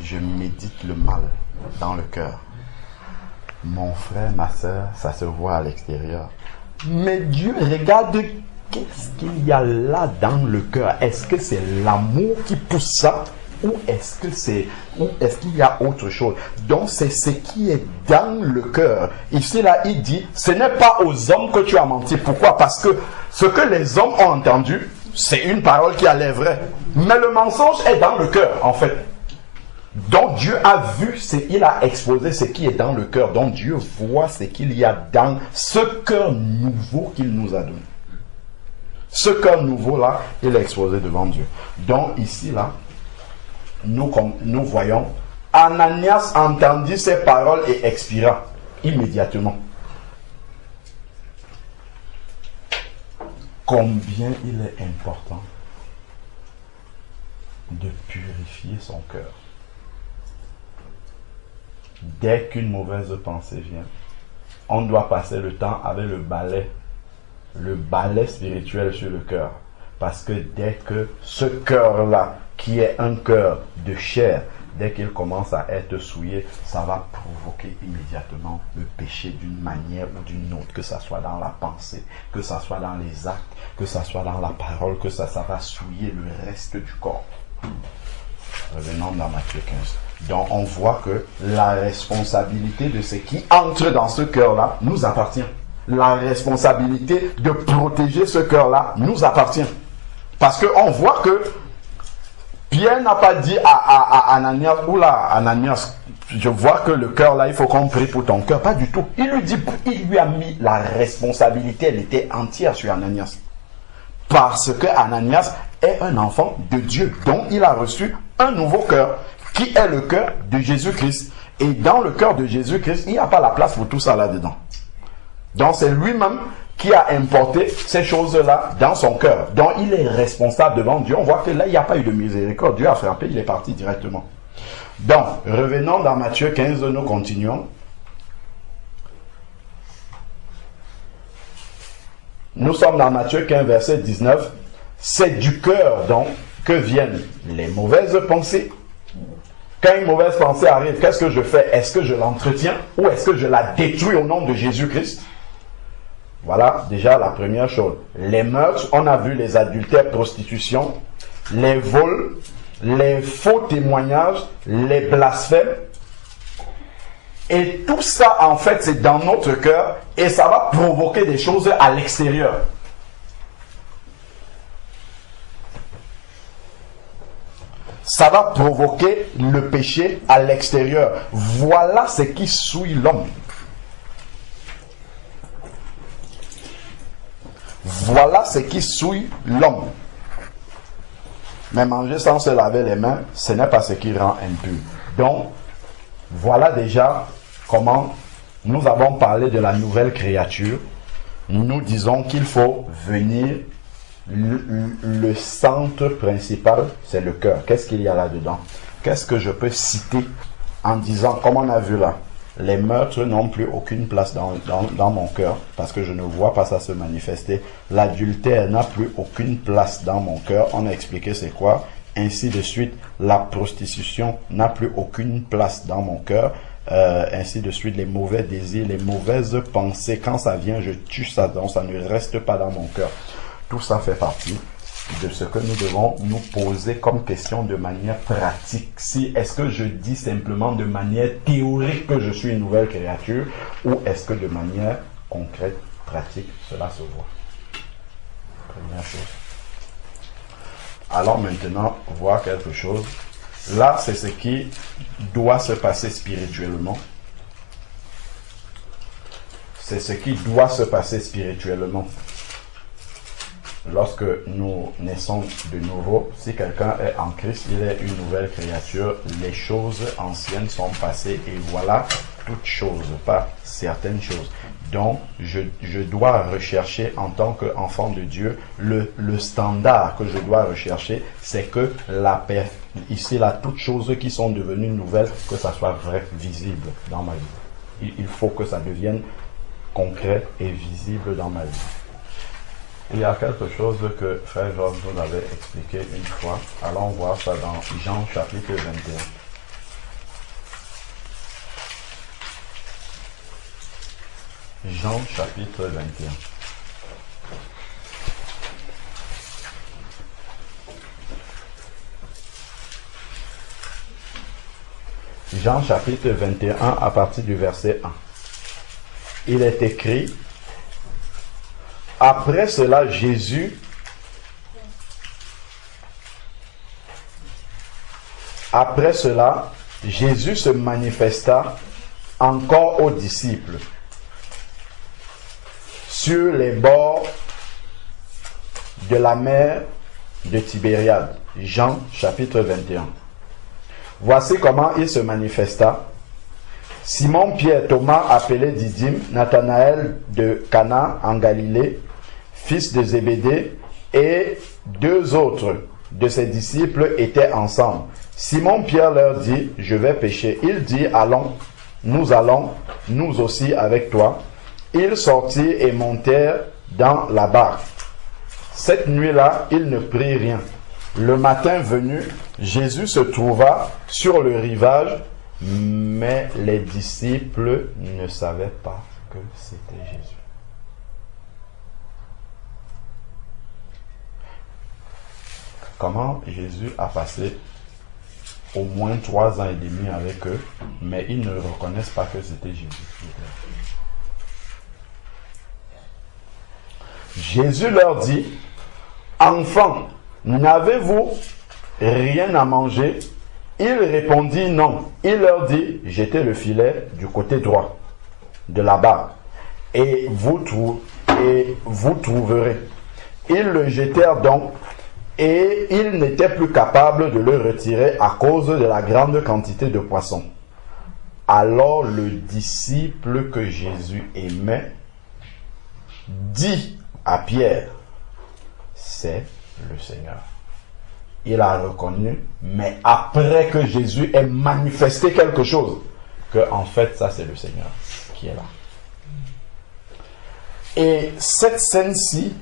Je médite le mal dans le cœur. Mon frère, ma soeur, ça se voit à l'extérieur. Mais Dieu regarde qu'est-ce qu'il y a là dans le cœur. Est-ce que c'est l'amour qui pousse ça? Ou est-ce qu'il y a autre chose? Donc c'est ce qui est dans le cœur. Ici là, il dit, ce n'est pas aux hommes que tu as menti. Pourquoi? Parce que ce que les hommes ont entendu, c'est une parole qui a l'air vraie. Mais le mensonge est dans le cœur, en fait. Donc Dieu a vu, il a exposé ce qui est dans le cœur. Donc Dieu voit ce qu'il y a dans ce cœur nouveau qu'il nous a donné. Ce cœur nouveau là, il est exposé devant Dieu. Donc ici là, nous voyons, Ananias entendit ces paroles et expira immédiatement. Combien il est important de purifier son cœur. Dès qu'une mauvaise pensée vient, on doit passer le temps avec le balai spirituel sur le cœur. Parce que dès que ce cœur-là, qui est un cœur de chair, dès qu'il commence à être souillé, ça va provoquer immédiatement le péché d'une manière ou d'une autre, que ça soit dans la pensée, que ça soit dans les actes, que ça soit dans la parole, que ça va souiller le reste du corps. Revenons dans Matthieu 15. Donc on voit que la responsabilité de ce qui entre dans ce cœur-là nous appartient. La responsabilité de protéger ce cœur-là nous appartient. Parce qu'on voit que Pierre n'a pas dit à Ananias, oula, Ananias, je vois que le cœur là, il faut qu'on prie pour ton cœur. Pas du tout. Il lui a mis la responsabilité, elle était entière sur Ananias. Parce que Ananias est un enfant de Dieu. Donc il a reçu un nouveau cœur, qui est le cœur de Jésus-Christ. Et dans le cœur de Jésus-Christ, il n'y a pas la place pour tout ça là-dedans. Donc c'est lui-même qui a importé ces choses-là dans son cœur. Donc il est responsable devant Dieu. On voit que là, il n'y a pas eu de miséricorde. Dieu a frappé, il est parti directement. Donc, revenons dans Matthieu 15, nous continuons. Nous sommes dans Matthieu 15, verset 19. C'est du cœur, donc, que viennent les mauvaises pensées. Quand une mauvaise pensée arrive, qu'est-ce que je fais? Est-ce que je l'entretiens ou est-ce que je la détruis au nom de Jésus-Christ? Voilà déjà la première chose. Les mœurs, on a vu les adultères, prostitution, les vols, les faux témoignages, les blasphèmes. Et tout ça, en fait, c'est dans notre cœur et ça va provoquer des choses à l'extérieur. Ça va provoquer le péché à l'extérieur. Voilà ce qui souille l'homme. Voilà ce qui souille l'homme. Mais manger sans se laver les mains, ce n'est pas ce qui rend impur. Donc, voilà déjà comment nous avons parlé de la nouvelle créature. Nous disons qu'il faut venir le centre principal, c'est le cœur. Qu'est-ce qu'il y a là-dedans? Qu'est-ce que je peux citer en disant, comme on a vu là, les meurtres n'ont plus aucune place dans mon cœur parce que je ne vois pas ça se manifester. L'adultère n'a plus aucune place dans mon cœur. On a expliqué c'est quoi. Ainsi de suite, la prostitution n'a plus aucune place dans mon cœur. Ainsi de suite, les mauvais désirs, les mauvaises pensées, quand ça vient, je tue ça, donc ça ne reste pas dans mon cœur. Tout ça fait partie de ce que nous devons nous poser comme question de manière pratique. Si est-ce que je dis simplement de manière théorique que je suis une nouvelle créature ou est-ce que de manière concrète, pratique, cela se voit. Première chose. Allons maintenant voir quelque chose. Là, c'est ce qui doit se passer spirituellement. C'est ce qui doit se passer spirituellement. Lorsque nous naissons de nouveau, si quelqu'un est en Christ, il est une nouvelle créature. Les choses anciennes sont passées et voilà toutes choses, pas certaines choses. Donc, je dois rechercher en tant qu'enfant de Dieu, le standard que je dois rechercher, c'est que ici, là, toutes choses qui sont devenues nouvelles, que ça soit vrai, visible dans ma vie. Il faut que ça devienne concret et visible dans ma vie. Il y a quelque chose que Frère Georges nous avait expliqué une fois. Allons voir ça dans Jean chapitre 21. Jean chapitre 21. Jean chapitre 21 à partir du verset 1. Il est écrit: après cela, Jésus se manifesta encore aux disciples sur les bords de la mer de Tibériade. Jean chapitre 21. Voici comment il se manifesta. Simon Pierre, Thomas appelé Didyme, Nathanaël de Cana en Galilée, fils de Zébédée, et 2 autres de ses disciples étaient ensemble. Simon Pierre leur dit: je vais pêcher. Il dit: allons, nous aussi avec toi. Ils sortirent et montèrent dans la barque. Cette nuit-là, ils ne prirent rien. Le matin venu, Jésus se trouva sur le rivage, mais les disciples ne savaient pas que c'était Jésus. Comment Jésus a passé au moins 3 ans et demi avec eux, mais ils ne reconnaissent pas que c'était Jésus. Jésus leur dit: enfants, n'avez-vous rien à manger? Il répondit non. Il leur dit: jetez le filet du côté droit de la barque et vous trouverez. Ils le jetèrent donc et ils n'étaient plus capables de le retirer à cause de la grande quantité de poissons. Alors le disciple que Jésus aimait dit à Pierre: c'est le Seigneur. Il a reconnu, mais après que Jésus ait manifesté quelque chose, que en fait ça c'est le Seigneur qui est là. Et cette scène-ci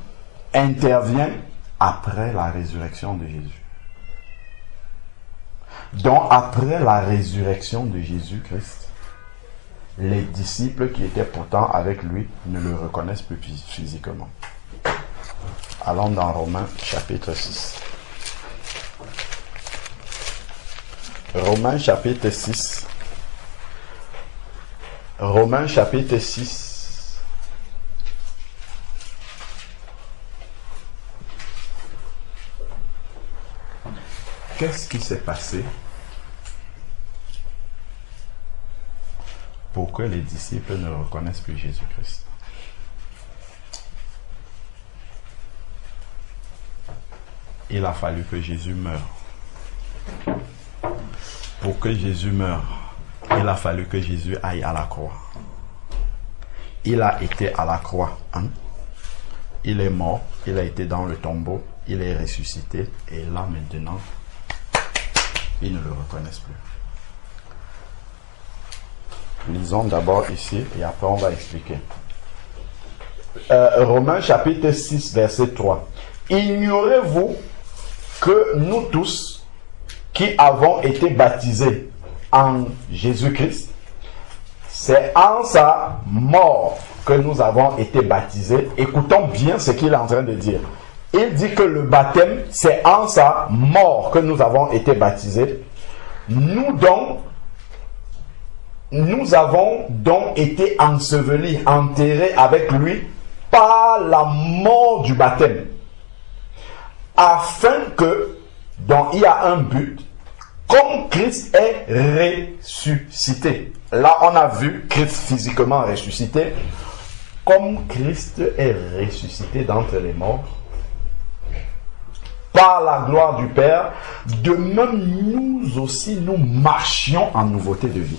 intervient après la résurrection de Jésus. Donc après la résurrection de Jésus-Christ, les disciples qui étaient pourtant avec lui ne le reconnaissent plus physiquement. Allons dans Romains chapitre 6. Romains chapitre 6. Romains chapitre 6. Qu'est-ce qui s'est passé pour que les disciples ne reconnaissent plus Jésus-Christ? Il a fallu que Jésus meure. Pour que Jésus meure, il a fallu que Jésus aille à la croix. Il a été à la croix. il est mort, il a été dans le tombeau, il est ressuscité, et là maintenant, ils ne le reconnaissent plus. Lisons d'abord ici, et après on va expliquer. Romains chapitre 6, verset 3. Ignorez-vous que nous tous qui avons été baptisés en Jésus-Christ, c'est en sa mort que nous avons été baptisés. Écoutons bien ce qu'il est en train de dire. Il dit que le baptême, c'est en sa mort que nous avons été baptisés. Nous avons donc été ensevelis, enterrés avec lui par la mort du baptême, afin que, donc il y a un but, comme Christ est ressuscité. Là, on a vu Christ physiquement ressuscité. Comme Christ est ressuscité d'entre les morts, par la gloire du Père, de même nous aussi, nous marchions en nouveauté de vie.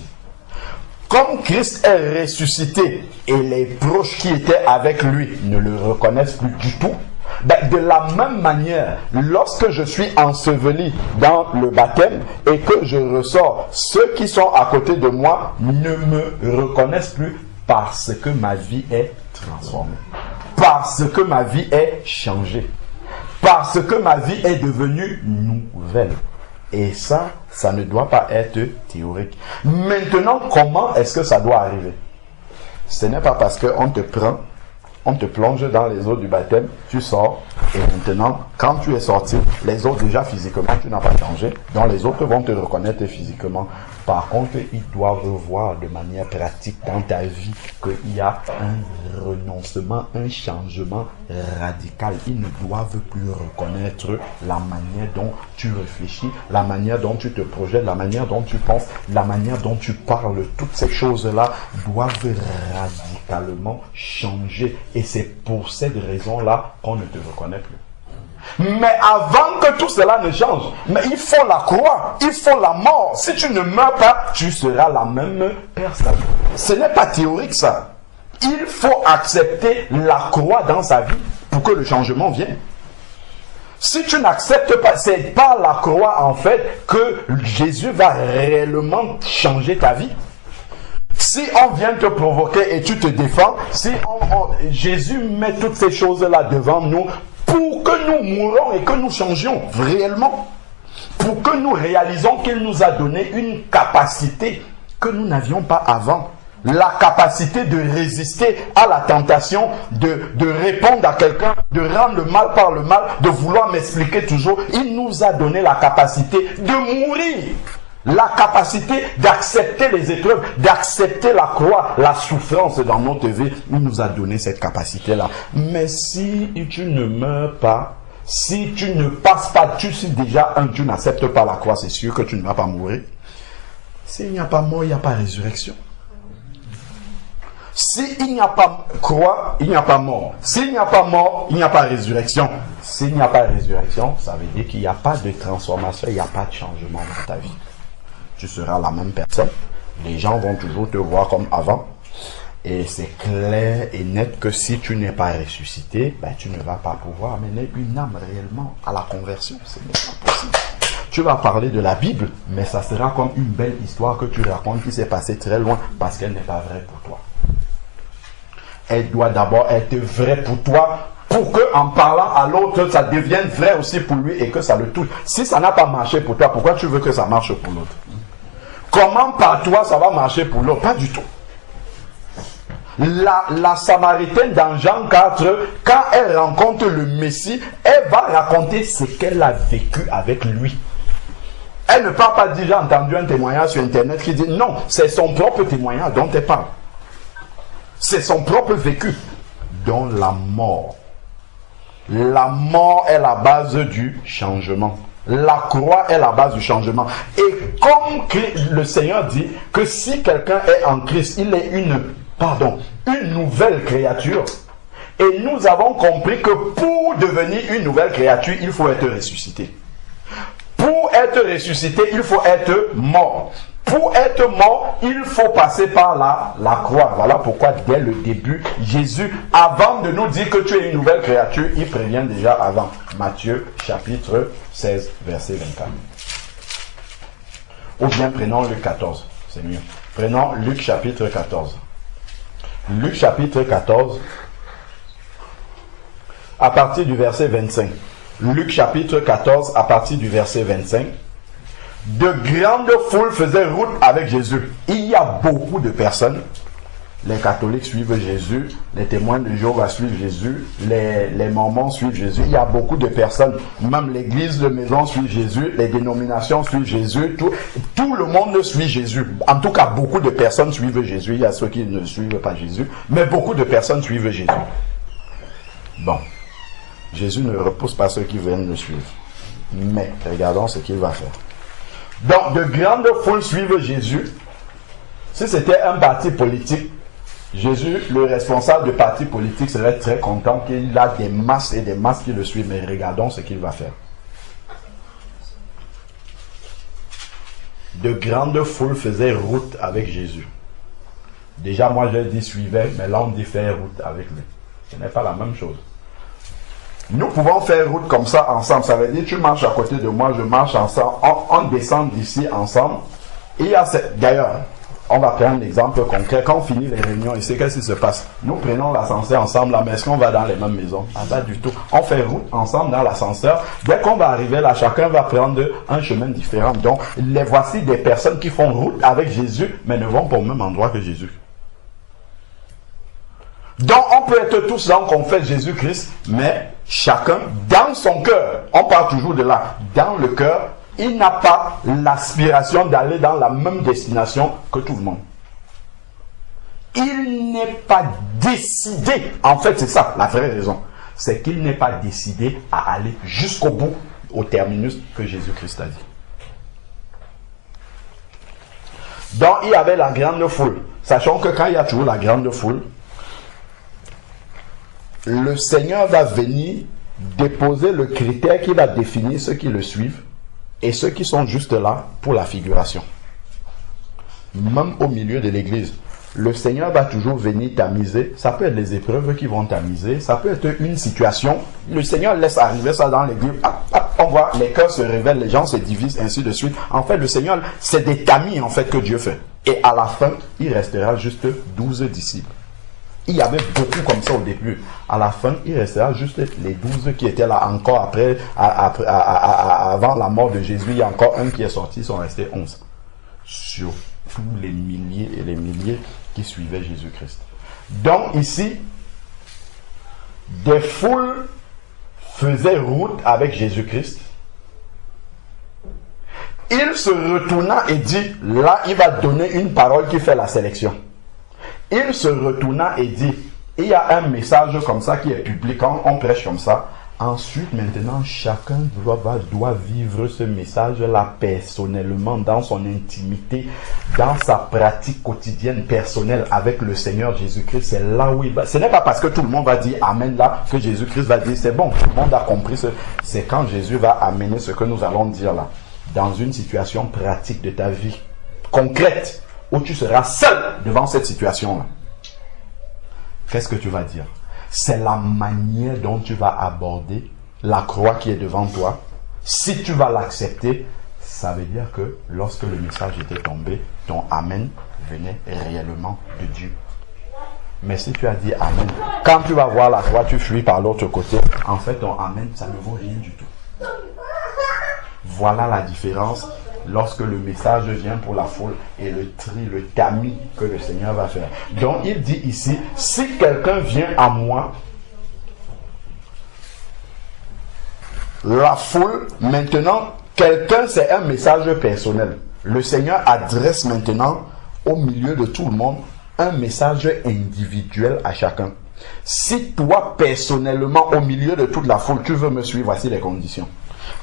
Comme Christ est ressuscité et les proches qui étaient avec lui ne le reconnaissent plus du tout, de la même manière, lorsque je suis enseveli dans le baptême et que je ressors, ceux qui sont à côté de moi ne me reconnaissent plus parce que ma vie est transformée, parce que ma vie est changée, parce que ma vie est devenue nouvelle. Et ça ne doit pas être théorique. Maintenant, comment est-ce que ça doit arriver? Ce n'est pas parce qu'on te prend, on te plonge dans les eaux du baptême, tu sors, et maintenant, quand tu es sorti, les autres déjà physiquement, tu n'as pas changé, donc les autres vont te reconnaître physiquement. Par contre, ils doivent voir de manière pratique dans ta vie qu'il y a un renoncement, un changement radical. Ils ne doivent plus reconnaître la manière dont tu réfléchis, la manière dont tu te projettes, la manière dont tu penses, la manière dont tu parles. Toutes ces choses-là doivent radicalement changer. Et c'est pour cette raison-là qu'on ne te reconnaît plus. Mais avant que tout cela ne change, mais il faut la croix, il faut la mort. Si tu ne meurs pas, tu seras la même personne. Ce n'est pas théorique ça. Il faut accepter la croix dans sa vie pour que le changement vienne. Si tu n'acceptes pas, c'est par la croix en fait que Jésus va réellement changer ta vie. Si on vient te provoquer et tu te défends, si Jésus met toutes ces choses-là devant nous, pour que nous mourons et que nous changions réellement, pour que nous réalisons qu'il nous a donné une capacité que nous n'avions pas avant, la capacité de résister à la tentation, de répondre à quelqu'un, de rendre le mal par le mal, de vouloir m'expliquer toujours. Il nous a donné la capacité de mourir, la capacité d'accepter les épreuves, d'accepter la croix, la souffrance dans notre vie. Il nous a donné cette capacité-là. Mais si tu ne meurs pas, si tu ne passes pas, tu n'acceptes pas la croix, c'est sûr que tu ne vas pas mourir. S'il n'y a pas mort, il n'y a pas résurrection. S'il n'y a pas croix, il n'y a pas mort. S'il n'y a pas mort, il n'y a pas résurrection. S'il n'y a pas résurrection, ça veut dire qu'il n'y a pas de transformation, il n'y a pas de changement dans ta vie. Tu seras la même personne. Les gens vont toujours te voir comme avant. Et c'est clair et net que si tu n'es pas ressuscité, tu ne vas pas pouvoir amener une âme réellement à la conversion. Ce n'est pas possible. Tu vas parler de la Bible, mais ça sera comme une belle histoire que tu racontes qui s'est passée très loin parce qu'elle n'est pas vraie pour toi. Elle doit d'abord être vraie pour toi pour que en parlant à l'autre, ça devienne vrai aussi pour lui et que ça le touche. Si ça n'a pas marché pour toi, pourquoi tu veux que ça marche pour l'autre? Comment par toi ça va marcher pour l'autre? Pas du tout. La Samaritaine dans Jean 4, quand elle rencontre le Messie, elle va raconter ce qu'elle a vécu avec lui. Elle ne parle pas dire j'ai entendu un témoignage sur internet qui dit non, c'est son propre témoignage dont elle parle. C'est son propre vécu. Dont la mort. La mort est la base du changement. La croix est la base du changement. Et comme le Seigneur dit que si quelqu'un est en Christ, il est une nouvelle créature. Et nous avons compris que pour devenir une nouvelle créature, il faut être ressuscité. Pour être ressuscité, il faut être mort. Pour être mort, il faut passer par la croix. Voilà pourquoi dès le début, Jésus, avant de nous dire que tu es une nouvelle créature, il prévient déjà avant. Matthieu chapitre 16, verset 24. Ou bien prenons Luc 14, c'est mieux. Prenons Luc chapitre 14. Luc chapitre 14, à partir du verset 25. Luc chapitre 14, à partir du verset 25. De grandes foules faisaient route avec Jésus. Il y a beaucoup de personnes. Les catholiques suivent Jésus, les témoins de Jéhovah suivent Jésus, les mormons suivent Jésus. Il y a beaucoup de personnes, même l'église de maison suit Jésus, les dénominations suivent Jésus, tout le monde suit Jésus. En tout cas, beaucoup de personnes suivent Jésus. Il y a ceux qui ne suivent pas Jésus, mais beaucoup de personnes suivent Jésus. Bon, Jésus ne repousse pas ceux qui viennent le suivre. Mais regardons ce qu'il va faire. Donc, de grandes foules suivent Jésus. Si c'était un parti politique, Jésus, le responsable du parti politique, serait très content qu'il a des masses et des masses qui le suivent. Mais regardons ce qu'il va faire. De grandes foules faisaient route avec Jésus. Déjà, moi, je dis suivait, mais là, on dit faire route avec lui. Ce n'est pas la même chose. Nous pouvons faire route comme ça ensemble. Ça veut dire tu marches à côté de moi, je marche ensemble. On descend d'ici ensemble. Et d'ailleurs, on va prendre l'exemple concret. Quand on finit les réunions ici, qu'est-ce qui se passe? Nous prenons l'ascenseur ensemble là, mais est-ce qu'on va dans les mêmes maisons? Ah, pas du tout. On fait route ensemble dans l'ascenseur. Dès qu'on va arriver là, chacun va prendre un chemin différent. Donc, voici des personnes qui font route avec Jésus, mais ne vont pas au même endroit que Jésus. Donc, on peut être tous là, on confesse Jésus-Christ, mais chacun, dans son cœur, on part toujours de là, dans le cœur, il n'a pas l'aspiration d'aller dans la même destination que tout le monde. Il n'est pas décidé, en fait c'est ça, la vraie raison, c'est qu'il n'est pas décidé à aller jusqu'au bout, au terminus que Jésus-Christ a dit. Donc, il y avait la grande foule. Sachant que quand il y a toujours la grande foule, le Seigneur va venir déposer le critère qui va définir ceux qui le suivent et ceux qui sont juste là pour la figuration. Même au milieu de l'église, le Seigneur va toujours venir tamiser. Ça peut être les épreuves qui vont tamiser, ça peut être une situation. Le Seigneur laisse arriver ça dans l'église. On voit les cœurs se révèlent, les gens se divisent, ainsi de suite. En fait, le Seigneur, c'est des tamis en fait que Dieu fait. Et à la fin, il restera juste 12 disciples. Il y avait beaucoup comme ça au début. À la fin, il restera juste les 12 qui étaient là encore après, avant la mort de Jésus. Il y a encore un qui est sorti, ils sont restés 11. Sur tous les milliers et les milliers qui suivaient Jésus-Christ. Donc ici, des foules faisaient route avec Jésus-Christ. Il se retourna et dit, là, il va donner une parole qui fait la sélection. Il se retourna et dit, il y a un message comme ça qui est public, quand on prêche comme ça. Ensuite, maintenant, chacun doit vivre ce message-là personnellement, dans son intimité, dans sa pratique quotidienne personnelle avec le Seigneur Jésus-Christ. C'est là où il va. Ce n'est pas parce que tout le monde va dire Amen là que Jésus-Christ va dire c'est bon, tout le monde a compris. C'est quand Jésus va amener ce que nous allons dire là, dans une situation pratique de ta vie, concrète, où tu seras seul devant cette situation-là. Qu'est-ce que tu vas dire? C'est la manière dont tu vas aborder la croix qui est devant toi. Si tu vas l'accepter, ça veut dire que lorsque le message était tombé, ton Amen venait réellement de Dieu. Mais si tu as dit Amen, quand tu vas voir la croix, tu fuis par l'autre côté. En fait, ton Amen, ça ne vaut rien du tout. Voilà la différence lorsque le message vient pour la foule et le tri, le tamis que le Seigneur va faire. Donc il dit ici, si quelqu'un vient à moi, la foule, maintenant, quelqu'un c'est un message personnel. Le Seigneur adresse maintenant au milieu de tout le monde un message individuel à chacun. Si toi personnellement au milieu de toute la foule, tu veux me suivre, voici les conditions.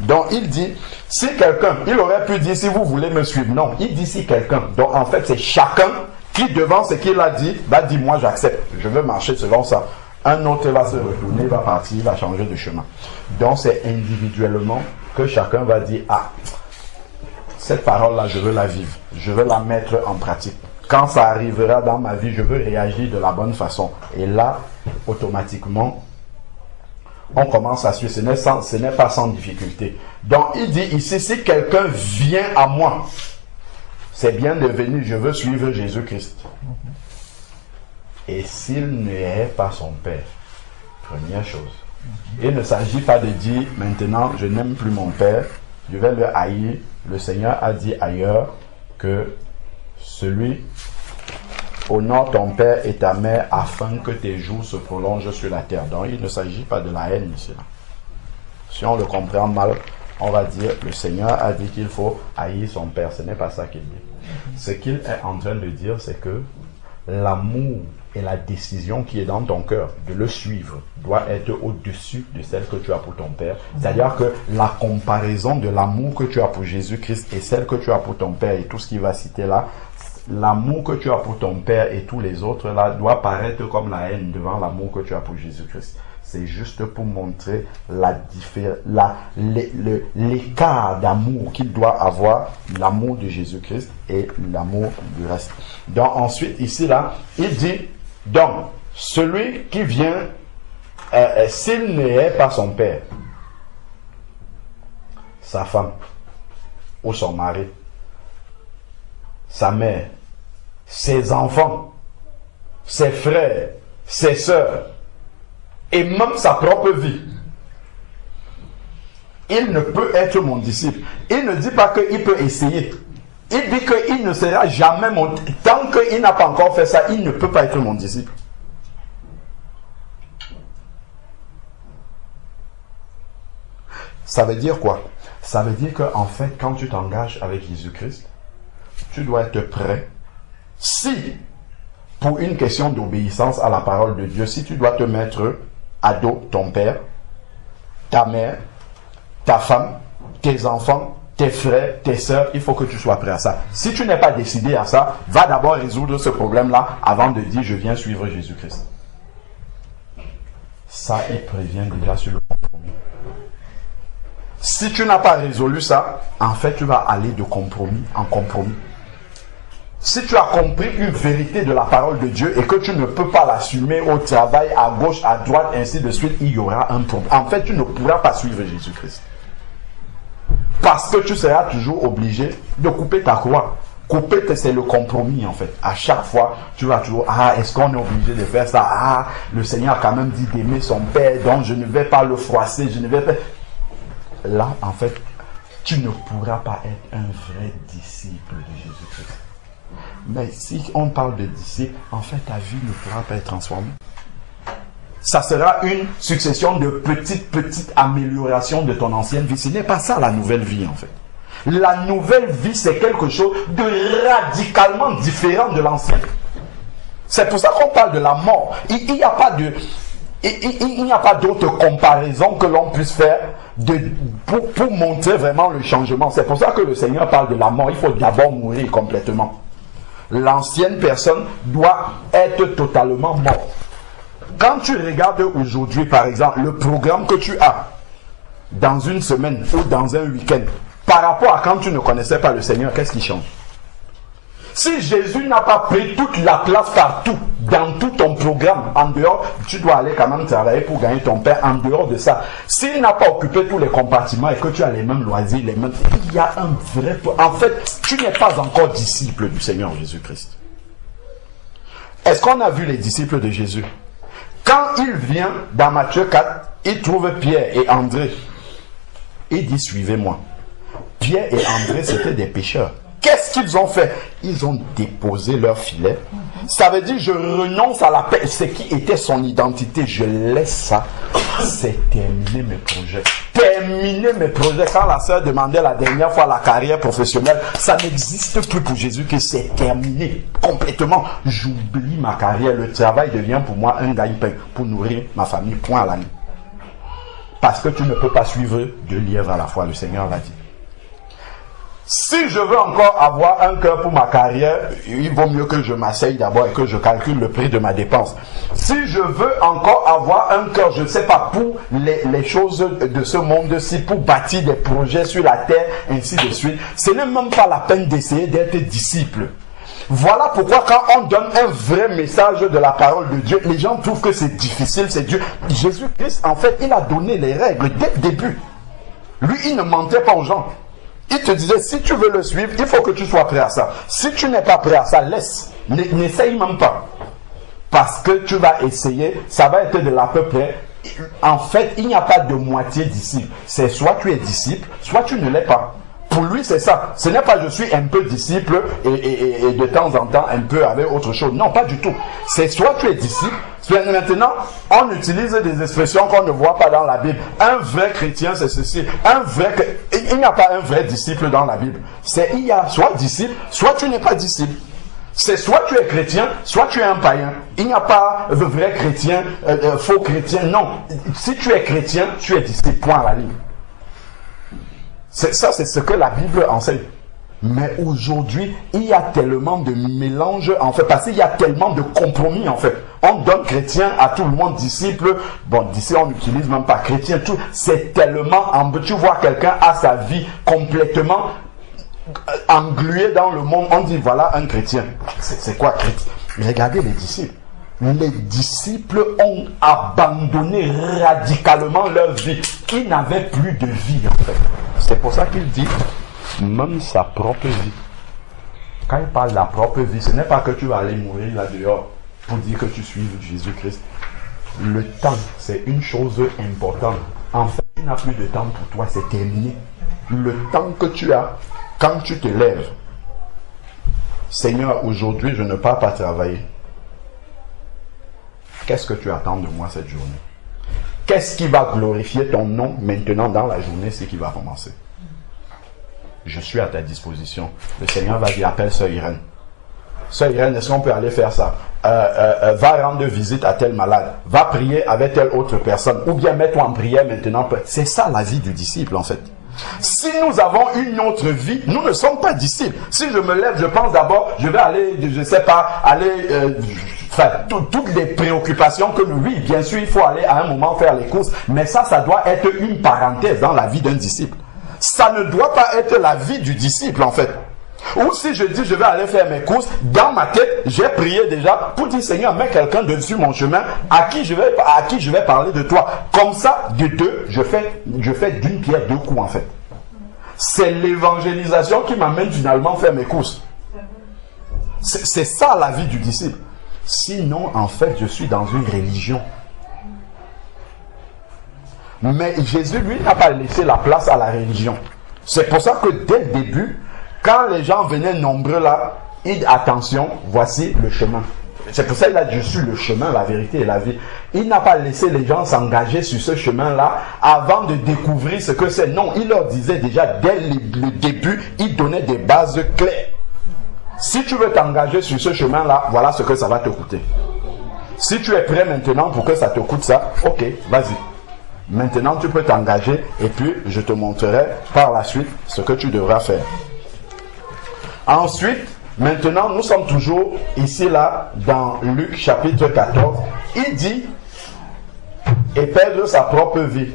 Donc il dit, si quelqu'un, il aurait pu dire si vous voulez me suivre, non, il dit si quelqu'un. Donc en fait c'est chacun qui devant ce qu'il a dit, va dire moi j'accepte, je veux marcher selon ça. Un autre va se retourner, va partir, va changer de chemin. Donc c'est individuellement que chacun va dire, ah, cette parole-là, je veux la vivre. Je veux la mettre en pratique. Quand ça arrivera dans ma vie, je veux réagir de la bonne façon. Et là, automatiquement, on commence à suivre. Ce n'est pas sans difficulté. Donc, il dit ici, si quelqu'un vient à moi, c'est bien devenu, je veux suivre Jésus-Christ. Et s'il n'est pas son Père, première chose, il ne s'agit pas de dire, maintenant, je n'aime plus mon Père, je vais le haïr. Le Seigneur a dit ailleurs que celui honore ton père et ta mère afin que tes jours se prolongent sur la terre. Donc il ne s'agit pas de la haine ici. Si on le comprend mal, on va dire le Seigneur a dit qu'il faut haïr son père. Ce n'est pas ça qu'il dit. Ce qu'il est en train de dire, c'est que l'amour et la décision qui est dans ton cœur de le suivre doit être au-dessus de celle que tu as pour ton père. C'est-à-dire que la comparaison de l'amour que tu as pour Jésus-Christ et celle que tu as pour ton père et tout ce qu'il va citer là, l'amour que tu as pour ton père et tous les autres là doit paraître comme la haine devant l'amour que tu as pour Jésus-Christ. C'est juste pour montrer l'écart d'amour qu'il doit avoir, l'amour de Jésus-Christ et l'amour du reste. Donc ensuite, ici là, il dit, donc, celui qui vient, s'il n'est pas son père, sa femme, ou son mari, sa mère, ses enfants, ses frères, ses sœurs, et même sa propre vie, il ne peut être mon disciple. Il ne dit pas qu'il peut essayer. Il dit qu'il ne sera jamais mon... Tant qu'il n'a pas encore fait ça, il ne peut pas être mon disciple. Ça veut dire quoi? Ça veut dire qu'en fait, quand tu t'engages avec Jésus-Christ, tu dois être prêt. Si, pour une question d'obéissance à la parole de Dieu, si tu dois te mettre à dos ton père, ta mère, ta femme, tes enfants, tes frères, tes sœurs, il faut que tu sois prêt à ça. Si tu n'es pas décidé à ça, va d'abord résoudre ce problème-là avant de dire je viens suivre Jésus-Christ. Ça, il prévient déjà sur le compromis. Si tu n'as pas résolu ça, en fait, tu vas aller de compromis en compromis. Si tu as compris une vérité de la parole de Dieu et que tu ne peux pas l'assumer au travail, à gauche, à droite, ainsi de suite, il y aura un problème. En fait, tu ne pourras pas suivre Jésus-Christ. Parce que tu seras toujours obligé de couper ta croix. Couper, c'est le compromis en fait. À chaque fois, tu vas toujours, est-ce qu'on est obligé de faire ça? Le Seigneur a quand même dit d'aimer son Père, donc je ne vais pas le froisser, je ne vais pas... Là, en fait, tu ne pourras pas être un vrai disciple de Jésus-Christ. Mais si on parle de disciple, en fait, ta vie ne pourra pas être transformée. Ça sera une succession de petites améliorations de ton ancienne vie. Ce n'est pas ça la nouvelle vie, en fait. La nouvelle vie, c'est quelque chose de radicalement différent de l'ancienne. C'est pour ça qu'on parle de la mort. Il n'y a pas d'autre comparaison que l'on puisse faire pour montrer vraiment le changement. C'est pour ça que le Seigneur parle de la mort. Il faut d'abord mourir complètement. L'ancienne personne doit être totalement morte. Quand tu regardes aujourd'hui, par exemple, le programme que tu as dans une semaine ou dans un week-end, par rapport à quand tu ne connaissais pas le Seigneur, qu'est-ce qui change? Si Jésus n'a pas pris toute la place partout, dans tout ton programme, en dehors, tu dois aller quand même travailler pour gagner ton pain en dehors de ça. S'il n'a pas occupé tous les compartiments et que tu as les mêmes loisirs, il y a un vrai... En fait, tu n'es pas encore disciple du Seigneur Jésus-Christ. Est-ce qu'on a vu les disciples de Jésus? Quand il vient dans Matthieu 4, il trouve Pierre et André. Il dit, suivez-moi. Pierre et André, c'était des pécheurs. Qu'est-ce qu'ils ont fait? Ils ont déposé leur filet. Ça veut dire, je renonce à la paix. Ce qui était son identité, je laisse ça. C'est terminer mes projets. Terminer mes projets. Quand la sœur demandait la dernière fois la carrière professionnelle, ça n'existe plus pour Jésus, que c'est terminé complètement. J'oublie ma carrière. Le travail devient pour moi un gagne-pain pour nourrir ma famille. Point à la ligne. Parce que tu ne peux pas suivre deux lièvres à la fois. Le Seigneur l'a dit. Si je veux encore avoir un cœur pour ma carrière, il vaut mieux que je m'asseye d'abord et que je calcule le prix de ma dépense. Si je veux encore avoir un cœur, je ne sais pas, pour les choses de ce monde-ci, pour bâtir des projets sur la terre, ainsi de suite, ce n'est même pas la peine d'essayer d'être disciple. Voilà pourquoi quand on donne un vrai message de la parole de Dieu, les gens trouvent que c'est difficile, c'est dur. Jésus-Christ, en fait, il a donné les règles dès le début. Lui, il ne mentait pas aux gens. Il te disait, si tu veux le suivre, il faut que tu sois prêt à ça. Si tu n'es pas prêt à ça, laisse. N'essaye même pas. Parce que tu vas essayer, ça va être de l'à peu près. En fait, il n'y a pas de moitié disciple. C'est soit tu es disciple, soit tu ne l'es pas. Pour lui, c'est ça. Ce n'est pas je suis un peu disciple et de temps en temps un peu avec autre chose. Non, pas du tout. C'est soit tu es disciple. Maintenant, on utilise des expressions qu'on ne voit pas dans la Bible. Un vrai chrétien, c'est ceci. Il n'y a pas un vrai disciple dans la Bible. Il y a soit disciple, soit tu n'es pas disciple. C'est soit tu es chrétien, soit tu es un païen. Il n'y a pas de vrai chrétien, faux chrétien. Non. Si tu es chrétien, tu es disciple. Point à la ligne. Ça, c'est ce que la Bible enseigne. Mais aujourd'hui, il y a tellement de mélange, en fait, parce qu'il y a tellement de compromis, en fait. On donne chrétien à tout le monde, disciple. Bon, d'ici, on n'utilise même pas chrétien. Tout, c'est tellement... Tu vois, quelqu'un a sa vie complètement engluée dans le monde. On dit, voilà un chrétien. C'est quoi chrétien? Regardez les disciples. Les disciples ont abandonné radicalement leur vie. Ils n'avaient plus de vie, en fait. C'est pour ça qu'il dit, même sa propre vie. Quand il parle de la propre vie, ce n'est pas que tu vas aller mourir là dehors pour dire que tu suis Jésus-Christ. Le temps, c'est une chose importante. En fait, tu n'as plus de temps pour toi, c'est terminé. Le temps que tu as, quand tu te lèves, Seigneur, aujourd'hui, je ne pars pas travailler. Qu'est-ce que tu attends de moi cette journée? Qu'est-ce qui va glorifier ton nom maintenant dans la journée, c'est qui va commencer? Je suis à ta disposition. Le Seigneur va dire, appelle Sœur Irène. Sœur Irène, est-ce qu'on peut aller faire ça? Va rendre visite à tel malade. Va prier avec telle autre personne. Ou bien mets-toi en prière maintenant. C'est ça la vie du disciple en fait. Si nous avons une autre vie, nous ne sommes pas disciples. Si je me lève, je pense d'abord, je vais aller, je ne sais pas, toutes les préoccupations que nous, oui, bien sûr, il faut aller à un moment faire les courses, mais ça doit être une parenthèse dans la vie d'un disciple. Ça ne doit pas être la vie du disciple, en fait. Ou si je dis, je vais aller faire mes courses, dans ma tête, j'ai prié déjà pour dire, Seigneur, mets quelqu'un dessus mon chemin, à qui je vais parler de toi. Comme ça, de deux, je fais d'une pierre deux coups, en fait. C'est l'évangélisation qui m'amène finalement à faire mes courses. C'est ça la vie du disciple. Sinon, en fait, je suis dans une religion. Mais Jésus, lui, n'a pas laissé la place à la religion. C'est pour ça que dès le début, quand les gens venaient nombreux là, il dit attention, voici le chemin. C'est pour ça qu'il a dit, je suis le chemin, la vérité et la vie. Il n'a pas laissé les gens s'engager sur ce chemin-là avant de découvrir ce que c'est. Non, il leur disait déjà dès le début, il donnait des bases claires. Si tu veux t'engager sur ce chemin-là, voilà ce que ça va te coûter. Si tu es prêt maintenant pour que ça te coûte ça, ok, vas-y. Maintenant, tu peux t'engager et puis je te montrerai par la suite ce que tu devras faire. Ensuite, maintenant, nous sommes toujours ici, là, dans Luc chapitre 14. Il dit, et perdre sa propre vie,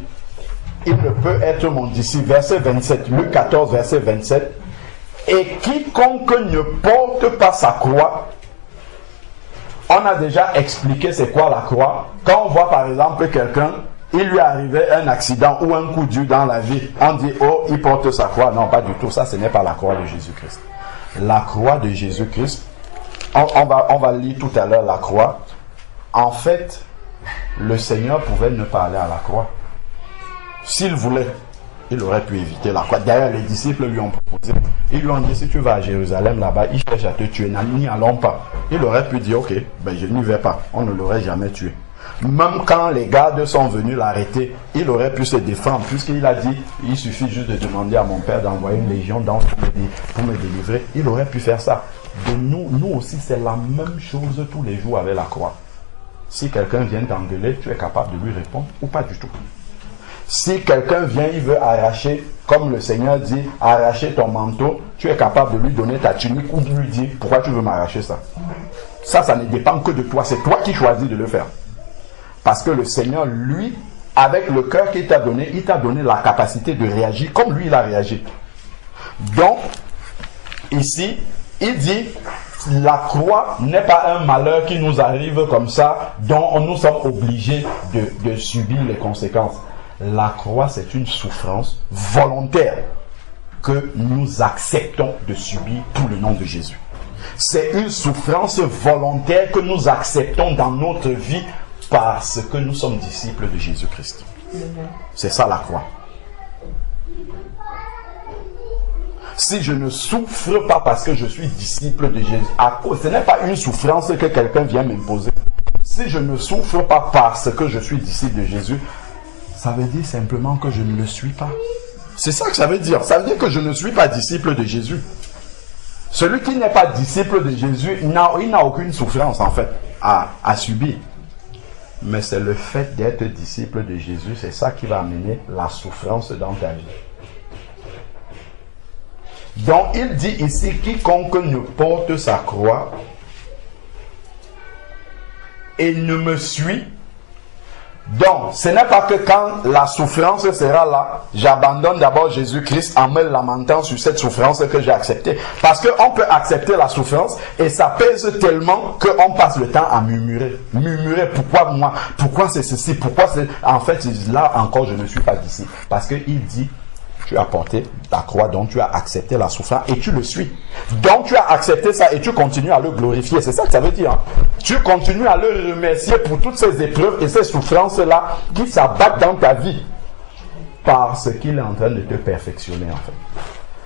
il ne peut être mon disciple. Verset 27, Luc 14, verset 27. Et quiconque ne porte pas sa croix, on a déjà expliqué c'est quoi la croix. Quand on voit par exemple quelqu'un, il lui arrivait un accident ou un coup dur dans la vie, on dit oh il porte sa croix. Non, pas du tout, ça ce n'est pas la croix de Jésus-Christ. La croix de Jésus-Christ, on va lire tout à l'heure la croix. En fait, le Seigneur pouvait ne pas aller à la croix. S'il voulait, il aurait pu éviter la croix. D'ailleurs, les disciples lui ont proposé. Ils lui ont dit, si tu vas à Jérusalem là-bas, il cherche à te tuer. N'y allons pas. Il aurait pu dire, ok, ben je n'y vais pas. On ne l'aurait jamais tué. Même quand les gardes sont venus l'arrêter, il aurait pu se défendre. Puisqu'il a dit, il suffit juste de demander à mon père d'envoyer une légion dans pour me délivrer. Il aurait pu faire ça. De nous aussi, c'est la même chose tous les jours avec la croix. Si quelqu'un vient t'engueuler, tu es capable de lui répondre ou pas du tout. Si quelqu'un vient, il veut arracher, comme le Seigneur dit, arracher ton manteau, tu es capable de lui donner ta tunique ou de lui dire, pourquoi tu veux m'arracher ça? Ça ne dépend que de toi. C'est toi qui choisis de le faire. Parce que le Seigneur, lui, avec le cœur qu'il t'a donné, il t'a donné la capacité de réagir comme lui, il a réagi. Donc, ici, il dit, la croix n'est pas un malheur qui nous arrive comme ça, dont nous sommes obligés de subir les conséquences. La croix, c'est une souffrance volontaire que nous acceptons de subir pour le nom de Jésus. C'est une souffrance volontaire que nous acceptons dans notre vie parce que nous sommes disciples de Jésus-Christ. C'est ça la croix. Si je ne souffre pas parce que je suis disciple de Jésus, ce n'est pas une souffrance que quelqu'un vient m'imposer. Si je ne souffre pas parce que je suis disciple de Jésus, ça veut dire simplement que je ne le suis pas. C'est ça que ça veut dire. Ça veut dire que je ne suis pas disciple de Jésus. Celui qui n'est pas disciple de Jésus, il n'a aucune souffrance en fait à subir. Mais c'est le fait d'être disciple de Jésus, c'est ça qui va amener la souffrance dans ta vie. Donc il dit ici, quiconque ne porte sa croix et ne me suit. Donc, ce n'est pas que quand la souffrance sera là, j'abandonne d'abord Jésus-Christ en me lamentant sur cette souffrance que j'ai acceptée. Parce qu'on peut accepter la souffrance et ça pèse tellement qu'on passe le temps à murmurer. Murmurer, pourquoi moi? Pourquoi c'est ceci? Pourquoi c'est... En fait, là encore, je ne suis pas d'ici. Parce qu'il dit, tu as porté la croix, donc tu as accepté la souffrance et tu le suis. Donc tu as accepté ça et tu continues à le glorifier. C'est ça que ça veut dire. Hein? Tu continues à le remercier pour toutes ces épreuves et ces souffrances-là qui s'abattent dans ta vie. Parce qu'il est en train de te perfectionner en fait.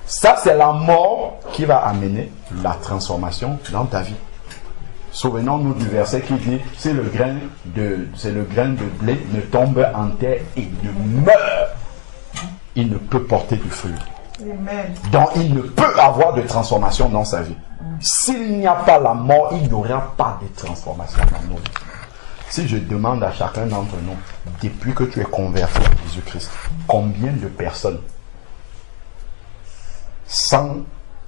Ça c'est la mort qui va amener la transformation dans ta vie. Souvenons-nous du verset qui dit, si le grain de blé ne tombe en terre et ne meurt, il ne peut porter du fruit. Amen. Donc il ne peut avoir de transformation dans sa vie. S'il n'y a pas la mort, il n'y aura pas de transformation dans nos vies. Si je demande à chacun d'entre nous, depuis que tu es converti à Jésus-Christ, combien de personnes, sans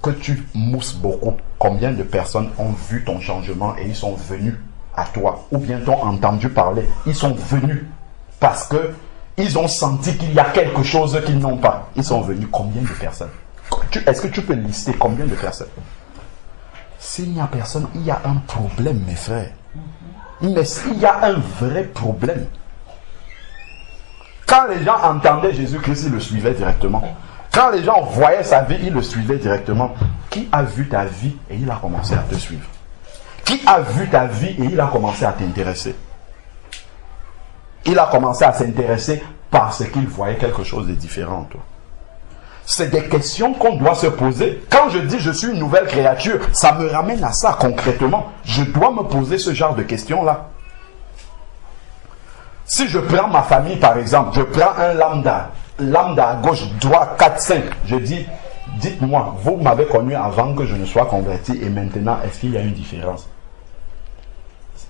que tu mousses beaucoup, combien de personnes ont vu ton changement et ils sont venus à toi, ou bien t'ont entendu parler, ils sont venus parce que ils ont senti qu'il y a quelque chose qu'ils n'ont pas. Ils sont venus. Combien de personnes? Est-ce que tu peux lister combien de personnes? S'il n'y a personne, il y a un problème, mes frères. Mais s'il y a un vrai problème. Quand les gens entendaient Jésus-Christ, ils le suivaient directement. Quand les gens voyaient sa vie, ils le suivaient directement. Qui a vu ta vie et il a commencé à te suivre? Qui a vu ta vie et il a commencé à t'intéresser? Il a commencé à s'intéresser parce qu'il voyait quelque chose de différent. C'est des questions qu'on doit se poser. Quand je dis je suis une nouvelle créature, ça me ramène à ça concrètement. Je dois me poser ce genre de questions-là. Si je prends ma famille par exemple, je prends un lambda à gauche, droite, 4, 5, je dis, dites-moi, vous m'avez connu avant que je ne sois converti et maintenant, est-ce qu'il y a une différence?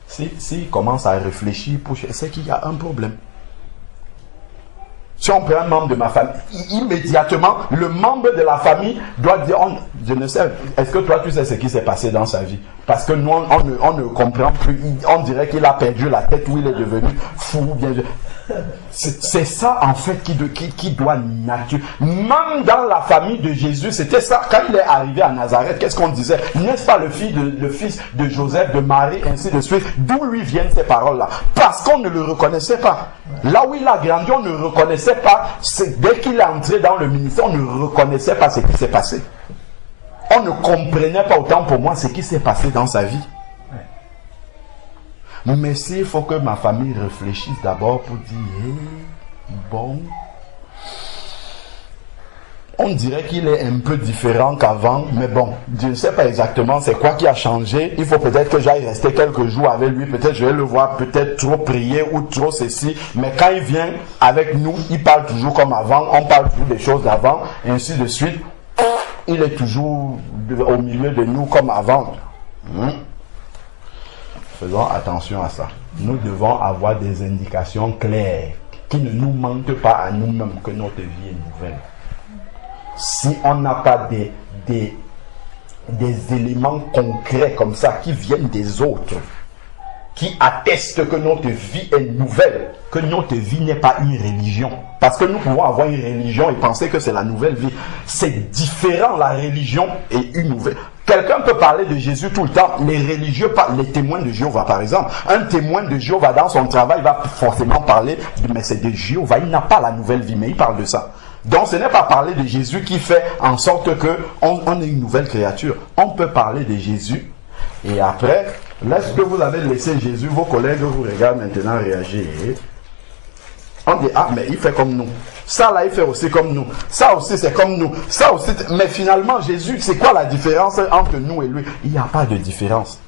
S'il commence à réfléchir, c'est qu'il y a un problème. Si on prend un membre de ma famille, immédiatement, le membre de la famille doit dire, je ne sais, est-ce que toi tu sais ce qui s'est passé dans sa vie? Parce que nous, on ne comprend plus, on dirait qu'il a perdu la tête ou il est devenu fou. Bien, c'est ça en fait qui doit nature. Même dans la famille de Jésus, c'était ça. Quand il est arrivé à Nazareth, qu'est-ce qu'on disait? N'est-ce pas le fils de Joseph, de Marie, ainsi de suite? D'où lui viennent ces paroles-là? Parce qu'on ne le reconnaissait pas. Là où il a grandi, on ne reconnaissait pas. Dès qu'il est entré dans le ministère, on ne reconnaissait pas ce qui s'est passé. On ne comprenait pas autant pour moi ce qui s'est passé dans sa vie. Mais s'il faut que ma famille réfléchisse d'abord pour dire, bon, on dirait qu'il est un peu différent qu'avant, mais bon, je ne sais pas exactement c'est quoi qui a changé. Il faut peut-être que j'aille rester quelques jours avec lui, peut-être je vais le voir, peut-être trop prier ou trop ceci, mais quand il vient avec nous, il parle toujours comme avant, on parle toujours des choses d'avant, et ainsi de suite. Il est toujours au milieu de nous comme avant. Faisons attention à ça. Nous devons avoir des indications claires qui ne nous mentent pas à nous-mêmes que notre vie est nouvelle. Si on n'a pas des éléments concrets comme ça qui viennent des autres, qui attestent que notre vie est nouvelle, que notre vie n'est pas une religion. Parce que nous pouvons avoir une religion et penser que c'est la nouvelle vie. C'est différent, la religion et une nouvelle. Quelqu'un peut parler de Jésus tout le temps. Les religieux, les témoins de Jéhovah par exemple. Un témoin de Jéhovah dans son travail va forcément parler mais c'est de Jéhovah. Il n'a pas la nouvelle vie, mais il parle de ça. Donc ce n'est pas parler de Jésus qui fait en sorte qu'on ait une nouvelle créature. On peut parler de Jésus et après, lorsque vous avez laissé Jésus, vos collègues vous regardent maintenant réagir. On dit, ah mais il fait comme nous. Ça là, il fait aussi comme nous. Ça aussi, c'est comme nous. Ça aussi, mais finalement, Jésus, c'est quoi la différence entre nous et lui? Il n'y a pas de différence.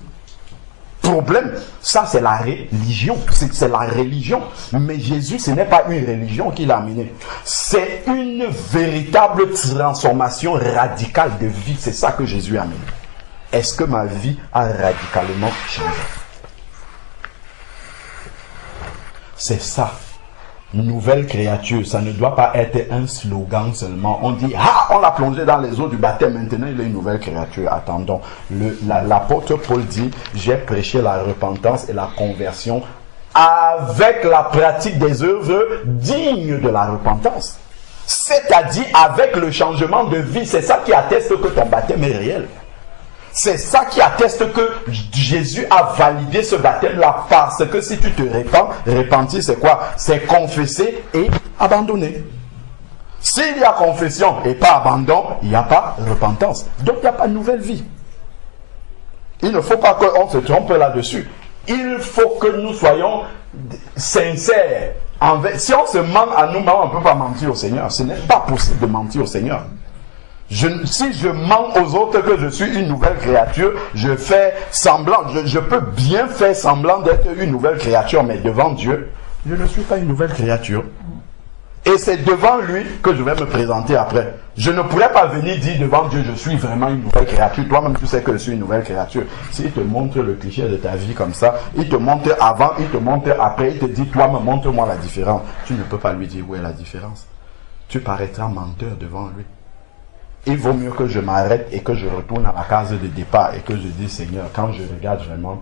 Problème, ça c'est la religion. C'est la religion. Mais Jésus, ce n'est pas une religion qu'il a amené. C'est une véritable transformation radicale de vie. C'est ça que Jésus a amené. Est-ce que ma vie a radicalement changé? C'est ça. Nouvelle créature, ça ne doit pas être un slogan seulement. On dit, ah, on l'a plongé dans les eaux du baptême, maintenant il est une nouvelle créature. Attendons. L'apôtre Paul dit, j'ai prêché la repentance et la conversion avec la pratique des œuvres dignes de la repentance. C'est-à-dire avec le changement de vie. C'est ça qui atteste que ton baptême est réel. C'est ça qui atteste que Jésus a validé ce baptême-là, parce que si tu te repentir, c'est quoi? C'est confesser et abandonner. S'il y a confession et pas abandon, il n'y a pas repentance. Donc il n'y a pas de nouvelle vie. Il ne faut pas qu'on se trompe là-dessus. Il faut que nous soyons sincères. Si on se ment à nous-mêmes, on ne peut pas mentir au Seigneur. Ce n'est pas possible de mentir au Seigneur. Si je mens aux autres que je suis une nouvelle créature, je fais semblant, je peux bien faire semblant d'être une nouvelle créature, mais devant Dieu, je ne suis pas une nouvelle créature. Et c'est devant lui que je vais me présenter après. Je ne pourrais pas venir dire devant Dieu, je suis vraiment une nouvelle créature. Toi-même, tu sais que je suis une nouvelle créature. S'il te montre le cliché de ta vie comme ça, il te montre avant, il te montre après, il te dit, toi-même, montre-moi la différence. Tu ne peux pas lui dire où est la différence. Tu paraîtras menteur devant lui. Il vaut mieux que je m'arrête et que je retourne à la case de départ et que je dise, Seigneur, quand je regarde vraiment,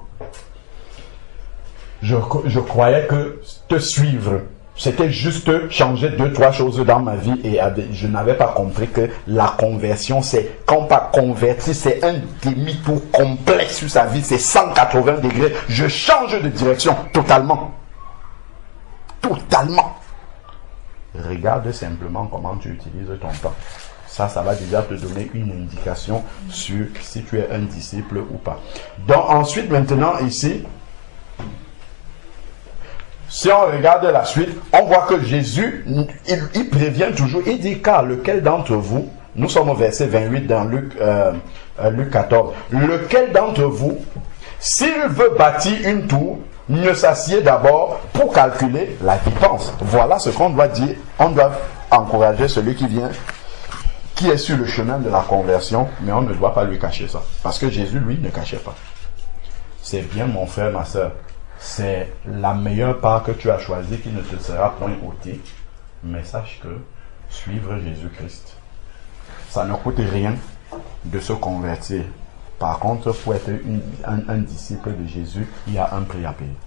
je croyais que te suivre, c'était juste changer 2-3 choses dans ma vie et je n'avais pas compris que la conversion, c'est, quand pas converti, c'est un demi-tour complet sur sa vie, c'est 180 degrés. Je change de direction totalement. Totalement. Regarde simplement comment tu utilises ton temps. Ça va déjà te donner une indication sur si tu es un disciple ou pas. Donc ensuite, maintenant ici, si on regarde la suite, on voit que Jésus, il prévient toujours, il dit, car lequel d'entre vous, nous sommes au verset 28 dans Luc 14, lequel d'entre vous, s'il veut bâtir une tour, ne s'assied d'abord pour calculer la dépense. Voilà ce qu'on doit dire. On doit encourager celui qui est sur le chemin de la conversion, mais on ne doit pas lui cacher ça. Parce que Jésus, lui, ne cachait pas. C'est bien, mon frère, ma soeur. C'est la meilleure part que tu as choisie qui ne te sera point ôtée. Mais sache que suivre Jésus-Christ, ça ne coûte rien de se convertir. Par contre, pour être un disciple de Jésus, il y a un prix à payer.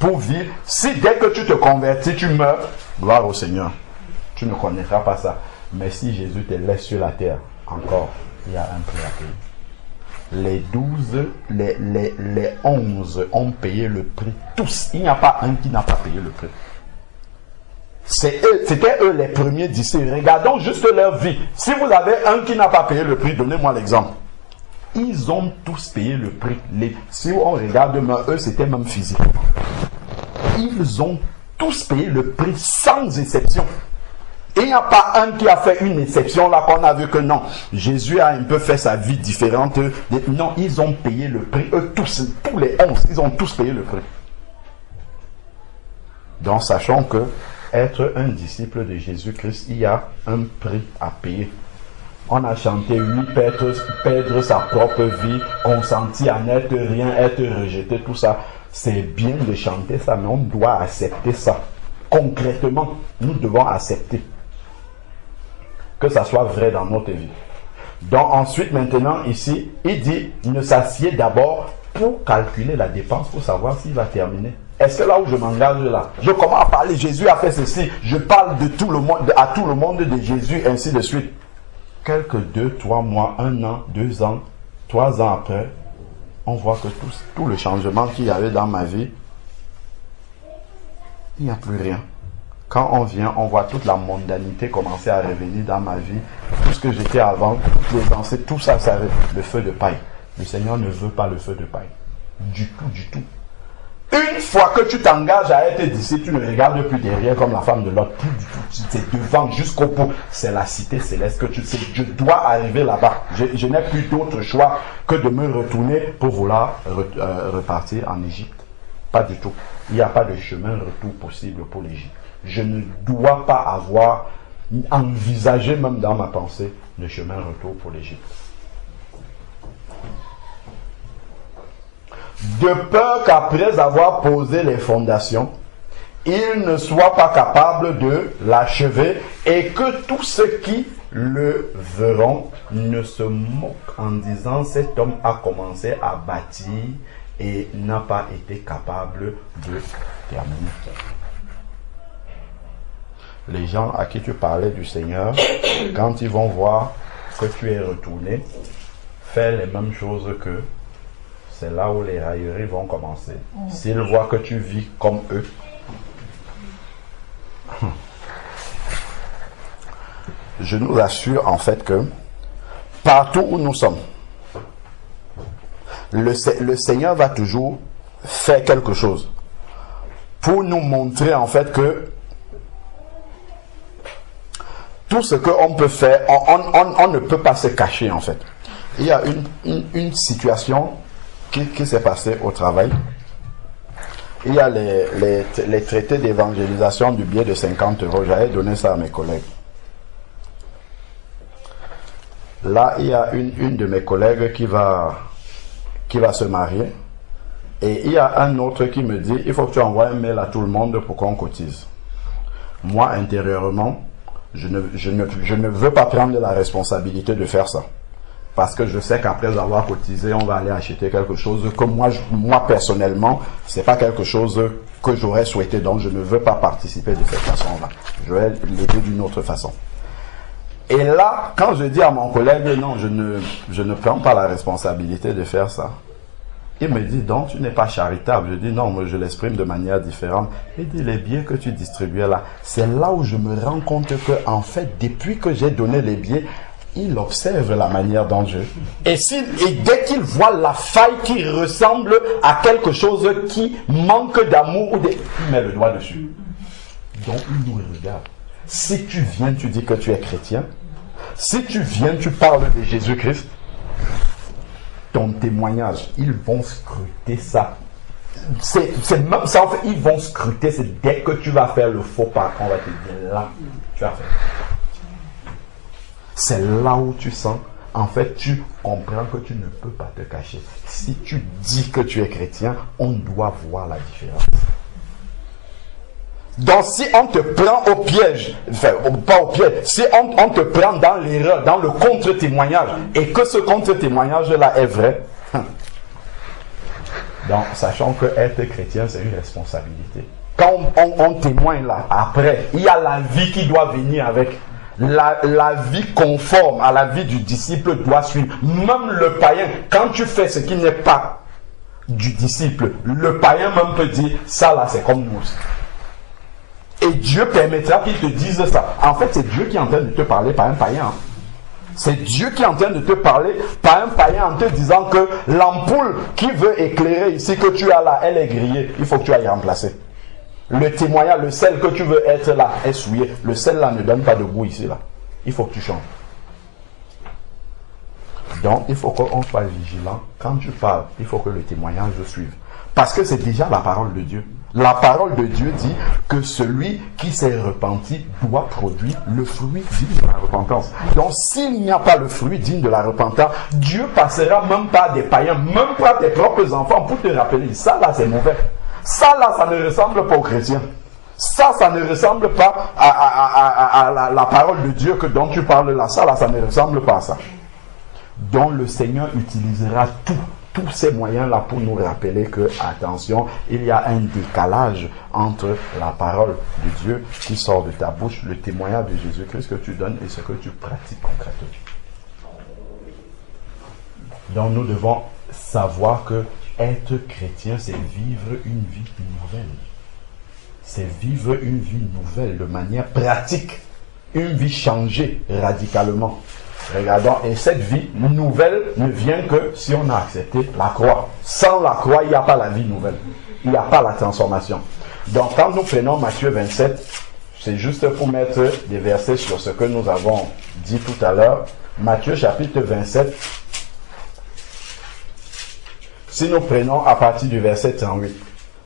Pour vivre, si dès que tu te convertis, tu meurs, gloire au Seigneur. Tu ne connaîtras pas ça. Mais si Jésus te laisse sur la terre, encore, il y a un prix à payer. Les 11 ont payé le prix. Tous. Il n'y a pas un qui n'a pas payé le prix. C'était eux les premiers disciples. Regardons juste leur vie. Si vous avez un qui n'a pas payé le prix, donnez-moi l'exemple. Ils ont tous payé le prix. Si on regarde, eux, c'était même physique. Ils ont tous payé le prix sans exception. Et il n'y a pas un qui a fait une exception là qu'on a vu que non. Jésus a un peu fait sa vie différente. Non, ils ont payé le prix. Eux tous les 11, ils ont tous payé le prix. Donc sachons que être un disciple de Jésus-Christ, il y a un prix à payer. On a chanté, oui, perdre sa propre vie, consentir à n'être rien, être rejeté, tout ça. C'est bien de chanter ça, mais on doit accepter ça. concrètement, nous devons accepter que ça soit vrai dans notre vie. Donc ensuite, maintenant, ici, il dit, ne s'assied d'abord pour calculer la dépense, pour savoir s'il va terminer. Est-ce que là où je m'engage là, je commence à parler, Jésus a fait ceci, je parle de tout le monde, à tout le monde de Jésus, ainsi de suite. Quelques 2, 3 mois, 1 an, 2 ans, 3 ans après, on voit que tout le changement qu'il y avait dans ma vie, il n'y a plus rien. Quand on vient, on voit toute la mondanité commencer à revenir dans ma vie. Tout ce que j'étais avant, toutes les pensées, tout ça, ça le feu de paille. Le Seigneur ne veut pas le feu de paille. Du tout, du tout. Une fois que tu t'engages à être disciple, tu ne regardes plus derrière comme la femme de l'autre. Plus du tout. C'est devant jusqu'au bout. C'est la cité céleste que tu sais. Je dois arriver là-bas. Je n'ai plus d'autre choix que de me retourner pour vouloir repartir en Égypte. Pas du tout. Il n'y a pas de chemin retour possible pour l'Égypte. Je ne dois pas avoir envisagé même dans ma pensée le chemin retour pour l'Égypte. De peur qu'après avoir posé les fondations, il ne soit pas capable de l'achever et que tous ceux qui le verront ne se moquent en disant cet homme a commencé à bâtir et n'a pas été capable de terminer. Les gens à qui tu parlais du Seigneur, quand ils vont voir que tu es retourné, fais les mêmes choses qu'eux. C'est là où les railleries vont commencer. S'ils voient que tu vis comme eux, je nous assure en fait que partout où nous sommes, le Seigneur va toujours faire quelque chose pour nous montrer en fait que tout ce qu'on peut faire, on ne peut pas se cacher en fait. Il y a une situation qui s'est passée au travail. Il y a les traités d'évangélisation du billet de 50 €. J'avais donné ça à mes collègues. Là, il y a une de mes collègues qui va se marier. Et il y a un autre qui me dit, il faut que tu envoies un mail à tout le monde pour qu'on cotise. Moi, intérieurement, je ne veux pas prendre la responsabilité de faire ça. Parce que je sais qu'après avoir cotisé, on va aller acheter quelque chose que moi personnellement, c'est pas quelque chose que j'aurais souhaité. Donc, je ne veux pas participer de cette façon-là. Je vais l'aider d'une autre façon. Et là, quand je dis à mon collègue, non, je ne prends pas la responsabilité de faire ça. Il me dit, donc tu n'es pas charitable. Je dis, non, moi je l'exprime de manière différente. Il dit, les billets que tu distribuais là, c'est là où je me rends compte que, en fait, depuis que j'ai donné les billets, il observe la manière dont je... Et dès qu'il voit la faille qui ressemble à quelque chose qui manque d'amour, il met le doigt dessus. Donc il nous regarde. Si tu viens, tu dis que tu es chrétien. Si tu viens, tu parles de Jésus-Christ. Ton témoignage, ils vont scruter ça. C'est même ça, en fait, ils vont scruter. C'est dès que tu vas faire le faux pas, on va te dire là, tu as fait. C'est là où tu sens, en fait, tu comprends que tu ne peux pas te cacher. Si tu dis que tu es chrétien, on doit voir la différence. Donc si on te prend au piège, enfin pas au piège, si on te prend dans l'erreur, dans le contre-témoignage, et que ce contre-témoignage-là est vrai, donc sachant que être chrétien, c'est une responsabilité. Quand on témoigne là, après, il y a la vie qui doit venir avec. La vie conforme à la vie du disciple doit suivre. Même le païen, quand tu fais ce qui n'est pas du disciple, le païen même peut dire, ça là c'est comme nous. Et Dieu permettra qu'il te dise ça. En fait, c'est Dieu qui est en train de te parler par un païen. C'est Dieu qui est en train de te parler par un païen en te disant que l'ampoule qui veut éclairer ici que tu as là, elle est grillée. Il faut que tu ailles remplacer. Le témoignage, le sel que tu veux être là est souillé. Le sel là ne donne pas de goût ici là. Il faut que tu changes. Donc il faut qu'on soit vigilant. Quand tu parles, il faut que le témoignage suive. Parce que c'est déjà la parole de Dieu. La parole de Dieu dit que celui qui s'est repenti doit produire le fruit digne de la repentance. Donc s'il n'y a pas le fruit digne de la repentance, Dieu passera même pas des païens, même pas tes propres enfants pour te rappeler. Ça là c'est mauvais. Ça là, ça ne ressemble pas aux chrétiens. Ça ne ressemble pas à la parole de Dieu dont tu parles là. Ça ne ressemble pas à ça. Donc le Seigneur utilisera tous ces moyens-là pour nous rappeler que, attention, il y a un décalage entre la parole de Dieu qui sort de ta bouche, le témoignage de Jésus-Christ que tu donnes et ce que tu pratiques concrètement. Donc nous devons savoir que être chrétien, c'est vivre une vie nouvelle. C'est vivre une vie nouvelle de manière pratique. Une vie changée radicalement. Regardons, et cette vie nouvelle ne vient que si on a accepté la croix. Sans la croix, il n'y a pas la vie nouvelle. Il n'y a pas la transformation. Donc quand nous prenons Matthieu 27, c'est juste pour mettre des versets sur ce que nous avons dit tout à l'heure. Matthieu chapitre 27. Si nous prenons à partir du verset 38.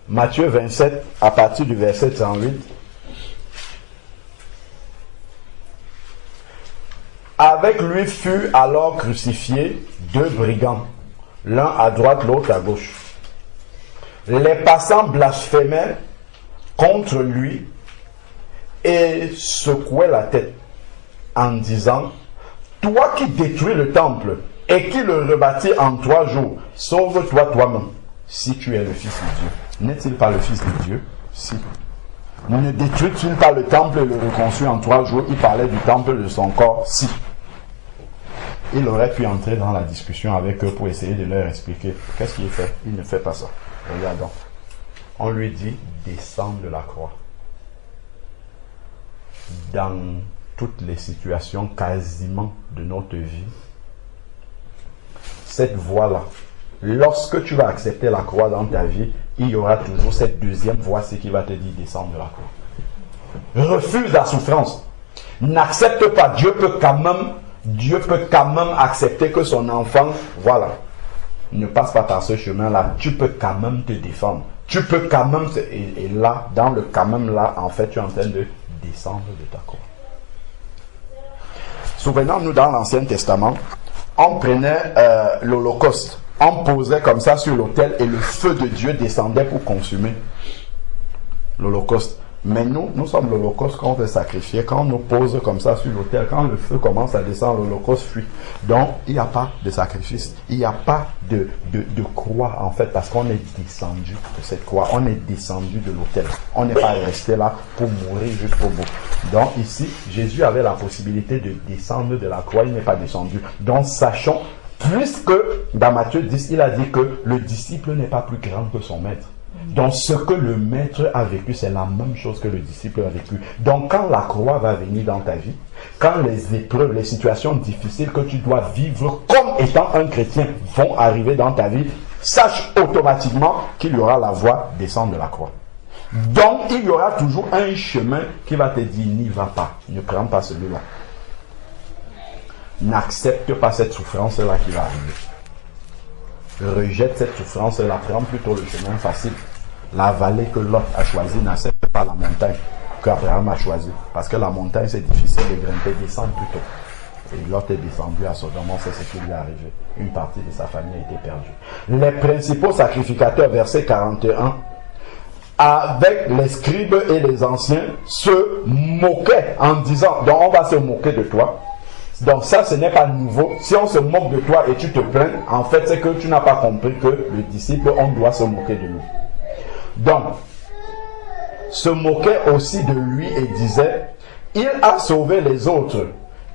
Matthieu 27, à partir du verset 38. Avec lui furent alors crucifiés 2 brigands, l'un à droite, l'autre à gauche. Les passants blasphémaient contre lui et secouaient la tête en disant: toi qui détruis le temple et qui le rebâtis en 3 jours, sauve-toi toi-même, si tu es le Fils de Dieu. N'est-il pas le Fils de Dieu? Si. Ne détruit-il pas le temple et le reconstruit en 3 jours? Il parlait du temple de son corps. Si. Il aurait pu entrer dans la discussion avec eux pour essayer de leur expliquer. Qu'est-ce qu'il fait? Il ne fait pas ça. Regardons. On lui dit: descends de la croix. Dans toutes les situations quasiment de notre vie, cette voie-là, lorsque tu vas accepter la croix dans ta vie, il y aura toujours cette deuxième voie, c'est qui va te dire: descends de la croix. Refuse la souffrance. N'accepte pas. Dieu peut quand même accepter que son enfant, voilà, ne passe pas par ce chemin-là. Tu peux quand même te défendre. Tu peux quand même, et là, dans le quand même là, en fait, tu es en train de descendre de ta croix. Souvenons-nous, dans l'Ancien Testament, on prenait l'Holocauste. On posait comme ça sur l'autel et le feu de Dieu descendait pour consumer l'Holocauste. Mais nous sommes l'Holocauste qu'on veut sacrifier. Quand on nous pose comme ça sur l'autel, quand le feu commence à descendre, l'Holocauste fuit. Donc, il n'y a pas de sacrifice. Il n'y a pas de croix, en fait, parce qu'on est descendu de cette croix. On est descendu de l'autel. On n'est pas resté là pour mourir jusqu'au bout. Donc, ici, Jésus avait la possibilité de descendre de la croix. Il n'est pas descendu. Donc, sachons, puisque dans Matthieu 10, il a dit que le disciple n'est pas plus grand que son maître. Donc ce que le maître a vécu, c'est la même chose que le disciple a vécu. Donc quand la croix va venir dans ta vie, quand les épreuves, les situations difficiles que tu dois vivre comme étant un chrétien vont arriver dans ta vie, sache automatiquement qu'il y aura la voie descendre de la croix. Donc il y aura toujours un chemin qui va te dire: n'y va pas, ne prends pas celui-là. N'accepte pas cette souffrance-là qui va arriver. Rejette cette souffrance-là, prends plutôt le chemin facile. La vallée que Lot a choisie, n'accepte pas la montagne qu'Abraham a choisie. Parce que la montagne, c'est difficile de grimper, descendre plutôt. Et Lot est descendu à Sodome, c'est ce qui lui est arrivé. Une partie de sa famille a été perdue. Les principaux sacrificateurs, verset 41, avec les scribes et les anciens, se moquaient en disant: donc on va se moquer de toi. Donc ça, ce n'est pas nouveau. Si on se moque de toi et tu te plains, en fait, c'est que tu n'as pas compris que le disciple, on doit se moquer de lui. Donc, se moquait aussi de lui et disait: il a sauvé les autres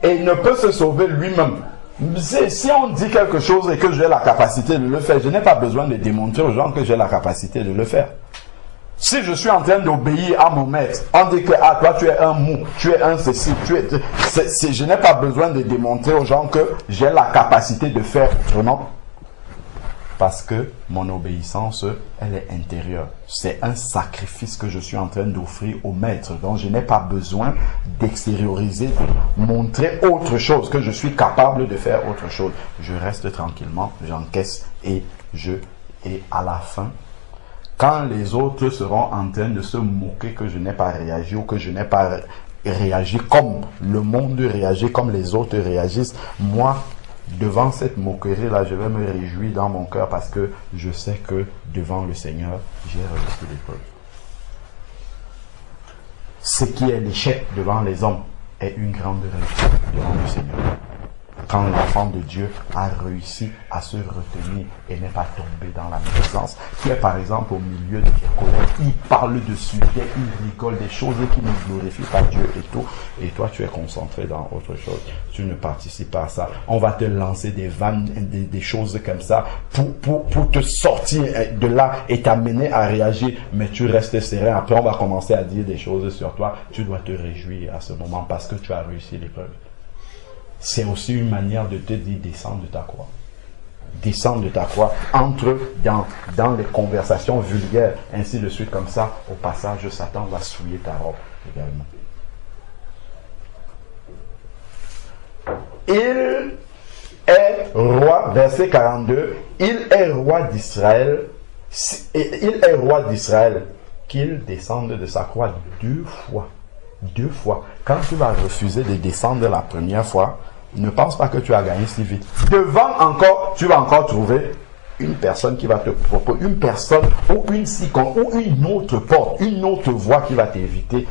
et il ne peut se sauver lui-même. Si on dit quelque chose et que j'ai la capacité de le faire, je n'ai pas besoin de démontrer aux gens que j'ai la capacité de le faire. Si je suis en train d'obéir à mon maître, on dit que toi tu es un mou, tu es un ceci, je n'ai pas besoin de démontrer aux gens que j'ai la capacité de faire autrement. Parce que mon obéissance, elle est intérieure. C'est un sacrifice que je suis en train d'offrir au maître. Donc je n'ai pas besoin d'extérioriser, de montrer autre chose, que je suis capable de faire autre chose. Je reste tranquillement, j'encaisse et à la fin, quand les autres seront en train de se moquer que je n'ai pas réagi ou que je n'ai pas réagi comme le monde réagit, comme les autres réagissent, moi, devant cette moquerie-là, je vais me réjouir dans mon cœur parce que je sais que devant le Seigneur, j'ai réussi l'épreuve. ce qui est l'échec devant les hommes est une grande réussite devant le Seigneur. Quand l'enfant de Dieu a réussi à se retenir et n'est pas tombé dans la médisance, qui est par exemple au milieu de tes collègues, il parle de sujets, il rigole des choses qui ne glorifient pas Dieu et tout, et toi tu es concentré dans autre chose, tu ne participes pas à ça. On va te lancer des vannes, des choses comme ça pour te sortir de là et t'amener à réagir, mais tu restes serein. Après on va commencer à dire des choses sur toi, tu dois te réjouir à ce moment parce que tu as réussi l'épreuve. C'est aussi une manière de te dire descends de ta croix. Descends de ta croix. Entre dans les conversations vulgaires, ainsi de suite comme ça. Au passage, Satan va souiller ta robe également. Il est roi, verset 42, il est roi d'Israël. Il est roi d'Israël. Qu'il descende de sa croix 2 fois. 2 fois. Quand tu vas refuser de descendre la première fois, ne pense pas que tu as gagné si vite. Devant encore, tu vas encore trouver une personne qui va te proposer, une personne ou une seconde ou une autre porte, une autre voie qui va t'éviter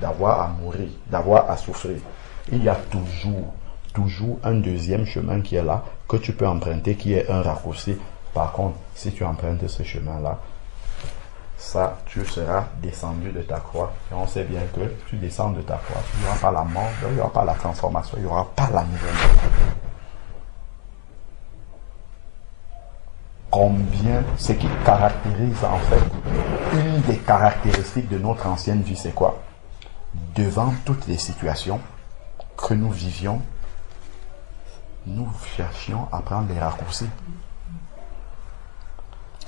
d'avoir à mourir, d'avoir à souffrir. Il y a toujours un deuxième chemin qui est là, que tu peux emprunter, qui est un raccourci. Par contre, si tu empruntes ce chemin-là, ça, tu seras descendu de ta croix. Et on sait bien que tu descends de ta croix. Il n'y aura pas la mort, il n'y aura pas la transformation, il n'y aura pas la nouvelle. Combien, ce qui caractérise en fait, une des caractéristiques de notre ancienne vie, c'est quoi? Devant toutes les situations que nous vivions, nous cherchions à prendre des raccourcis.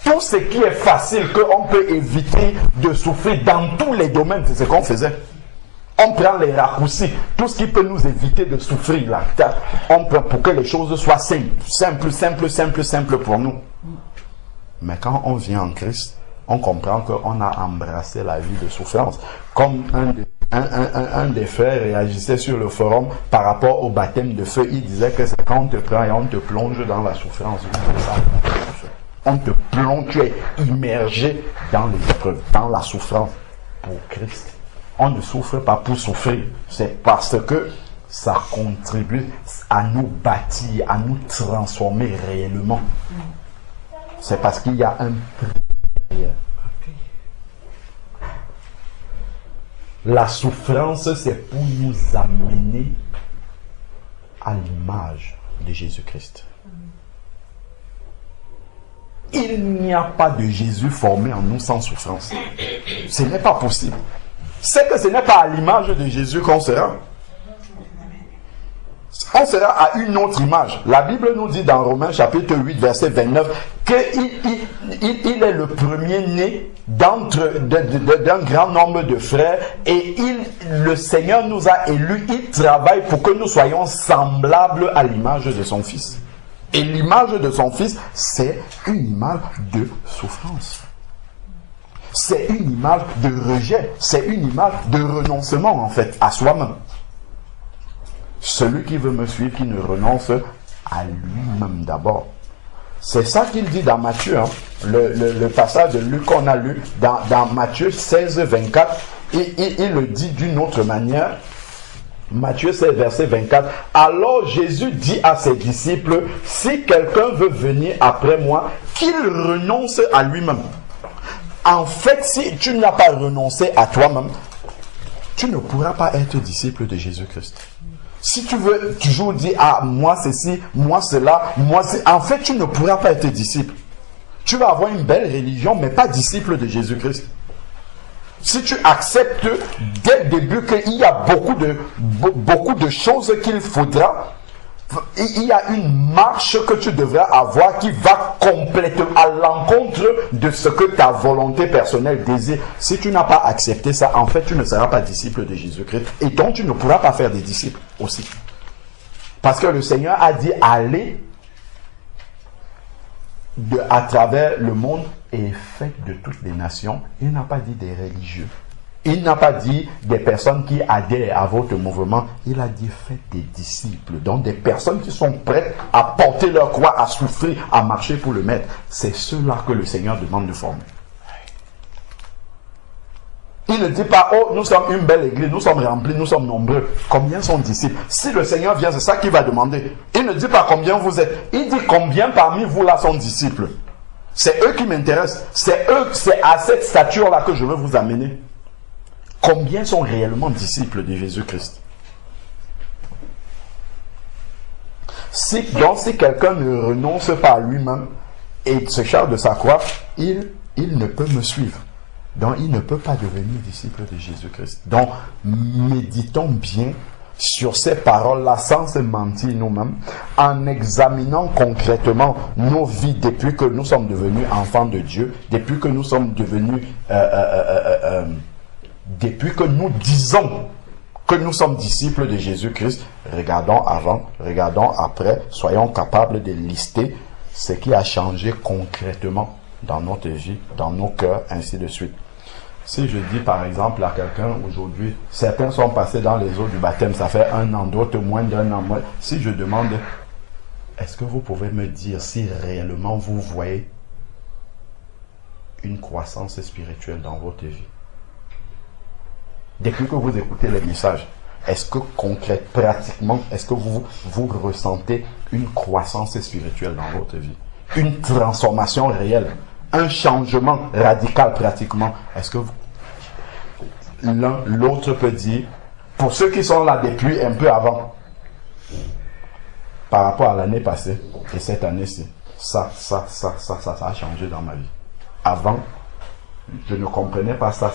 Tout ce qui est facile, qu'on peut éviter de souffrir dans tous les domaines, c'est ce qu'on faisait. On prend les raccourcis, tout ce qui peut nous éviter de souffrir là, on prend pour que les choses soient simples pour nous. Mais quand on vient en Christ, on comprend qu'on a embrassé la vie de souffrance. Comme un des frères réagissait sur le forum par rapport au baptême de feu, il disait que c'est quand on te prend et on te plonge dans la souffrance. On te plonge, tu es immergé dans les épreuves, dans la souffrance pour Christ. On ne souffre pas pour souffrir, c'est parce que ça contribue à nous bâtir, à nous transformer réellement. C'est parce qu'il y a un prix. La souffrance, c'est pour nous amener à l'image de Jésus-Christ. Il n'y a pas de Jésus formé en nous sans souffrance. Ce n'est pas possible. C'est que ce n'est pas à l'image de Jésus qu'on sera. On sera à une autre image. La Bible nous dit dans Romains chapitre 8, verset 29, qu'il est le premier-né d'un grand nombre de frères et le Seigneur nous a élus, il travaille pour que nous soyons semblables à l'image de son Fils. Et l'image de son Fils, c'est une image de souffrance. C'est une image de rejet. C'est une image de renoncement, en fait, à soi-même. Celui qui veut me suivre, qui ne renonce à lui-même d'abord. C'est ça qu'il dit dans Matthieu. Hein. Le passage de Luc qu'on a lu dans Matthieu 16, 24. Il le dit d'une autre manière. Matthieu 16, verset 24. Alors Jésus dit à ses disciples, si quelqu'un veut venir après moi, qu'il renonce à lui-même. En fait, si tu n'as pas renoncé à toi-même, tu ne pourras pas être disciple de Jésus-Christ. Si tu veux toujours dire, ah, moi ceci, moi cela, moi c'est... En fait, tu ne pourras pas être disciple. Tu vas avoir une belle religion, mais pas disciple de Jésus-Christ. Si tu acceptes dès le début qu'il y a beaucoup de choses qu'il faudra, il y a une marche que tu devras avoir qui va complètement à l'encontre de ce que ta volonté personnelle désire. Si tu n'as pas accepté ça, en fait, tu ne seras pas disciple de Jésus-Christ. Et donc, tu ne pourras pas faire des disciples aussi. Parce que le Seigneur a dit, allez à travers le monde et faites de toutes les nations. Il n'a pas dit des religieux. Il n'a pas dit des personnes qui adhèrent à votre mouvement. Il a dit faites des disciples. Donc des personnes qui sont prêtes à porter leur croix, à souffrir, à marcher pour le maître. C'est ceux-là que le Seigneur demande de former. Il ne dit pas, oh, nous sommes une belle église, nous sommes remplis, nous sommes nombreux. Combien sont disciples? Si le Seigneur vient, c'est ça qu'il va demander. Il ne dit pas combien vous êtes. Il dit combien parmi vous là sont disciples. C'est eux qui m'intéressent. C'est à cette stature-là que je veux vous amener. Combien sont réellement disciples de Jésus-Christ? Si quelqu'un ne renonce pas à lui-même et se charge de sa croix, il ne peut me suivre. Donc, il ne peut pas devenir disciple de Jésus-Christ. Donc, méditons bien sur ces paroles-là sans se mentir nous-mêmes, en examinant concrètement nos vies depuis que nous sommes devenus enfants de Dieu, depuis que nous sommes devenus, depuis que nous disons que nous sommes disciples de Jésus-Christ. Regardons avant, regardons après, soyons capables de lister ce qui a changé concrètement dans notre vie, dans nos cœurs, ainsi de suite. Si je dis par exemple à quelqu'un aujourd'hui, certains sont passés dans les eaux du baptême, ça fait 1 an, d'autres moins d'1 an. Si je demande, est-ce que vous pouvez me dire si réellement vous voyez une croissance spirituelle dans votre vie? Depuis que vous écoutez les messages, est-ce que concrètement, pratiquement, est-ce que vous ressentez une croissance spirituelle dans votre vie? Une transformation réelle? Un changement radical pratiquement? Est-ce que l'autre peut dire, pour ceux qui sont là depuis un peu avant, par rapport à l'année passée et cette année-ci, ça a changé dans ma vie. Avant, je ne comprenais pas ça,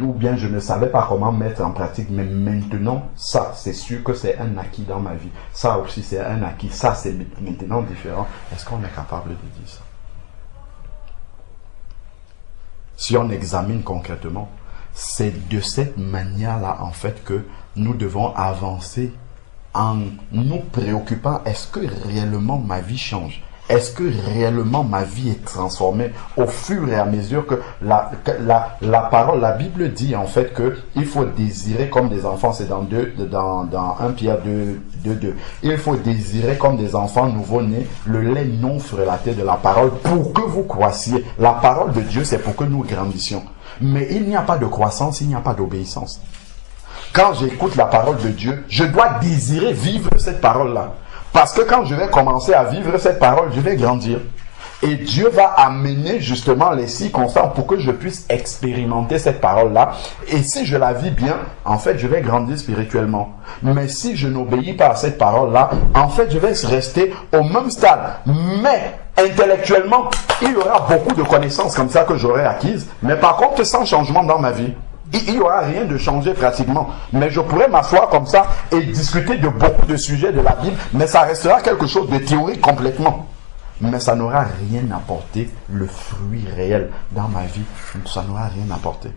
ou bien je ne savais pas comment mettre en pratique, mais maintenant, ça, c'est sûr que c'est un acquis dans ma vie. Ça aussi, c'est un acquis. Ça, c'est maintenant différent. Est-ce qu'on est capable de dire ça? Si on examine concrètement, c'est de cette manière-là, en fait, que nous devons avancer en nous préoccupant. Est-ce que réellement ma vie change? Est-ce que réellement ma vie est transformée au fur et à mesure que la parole, la Bible dit en fait qu'il faut désirer comme des enfants, c'est dans 1 Pierre 2. Il faut désirer comme des enfants nouveau-nés le lait non frelaté de la parole pour que vous croissiez. La parole de Dieu, c'est pour que nous grandissions. Mais il n'y a pas de croissance, il n'y a pas d'obéissance. Quand j'écoute la parole de Dieu, je dois désirer vivre cette parole-là. Parce que quand je vais commencer à vivre cette parole, je vais grandir. Et Dieu va amener justement les circonstances pour que je puisse expérimenter cette parole-là. Et si je la vis bien, en fait, je vais grandir spirituellement. Mais si je n'obéis pas à cette parole-là, en fait, je vais rester au même stade. Mais intellectuellement, il y aura beaucoup de connaissances comme ça que j'aurai acquises. Mais par contre, sans changement dans ma vie. Il n'y aura rien de changé pratiquement. Mais je pourrais m'asseoir comme ça et discuter de beaucoup de sujets de la Bible, mais ça restera quelque chose de théorique complètement. Mais ça n'aura rien apporté, le fruit réel dans ma vie, ça n'aura rien apporté.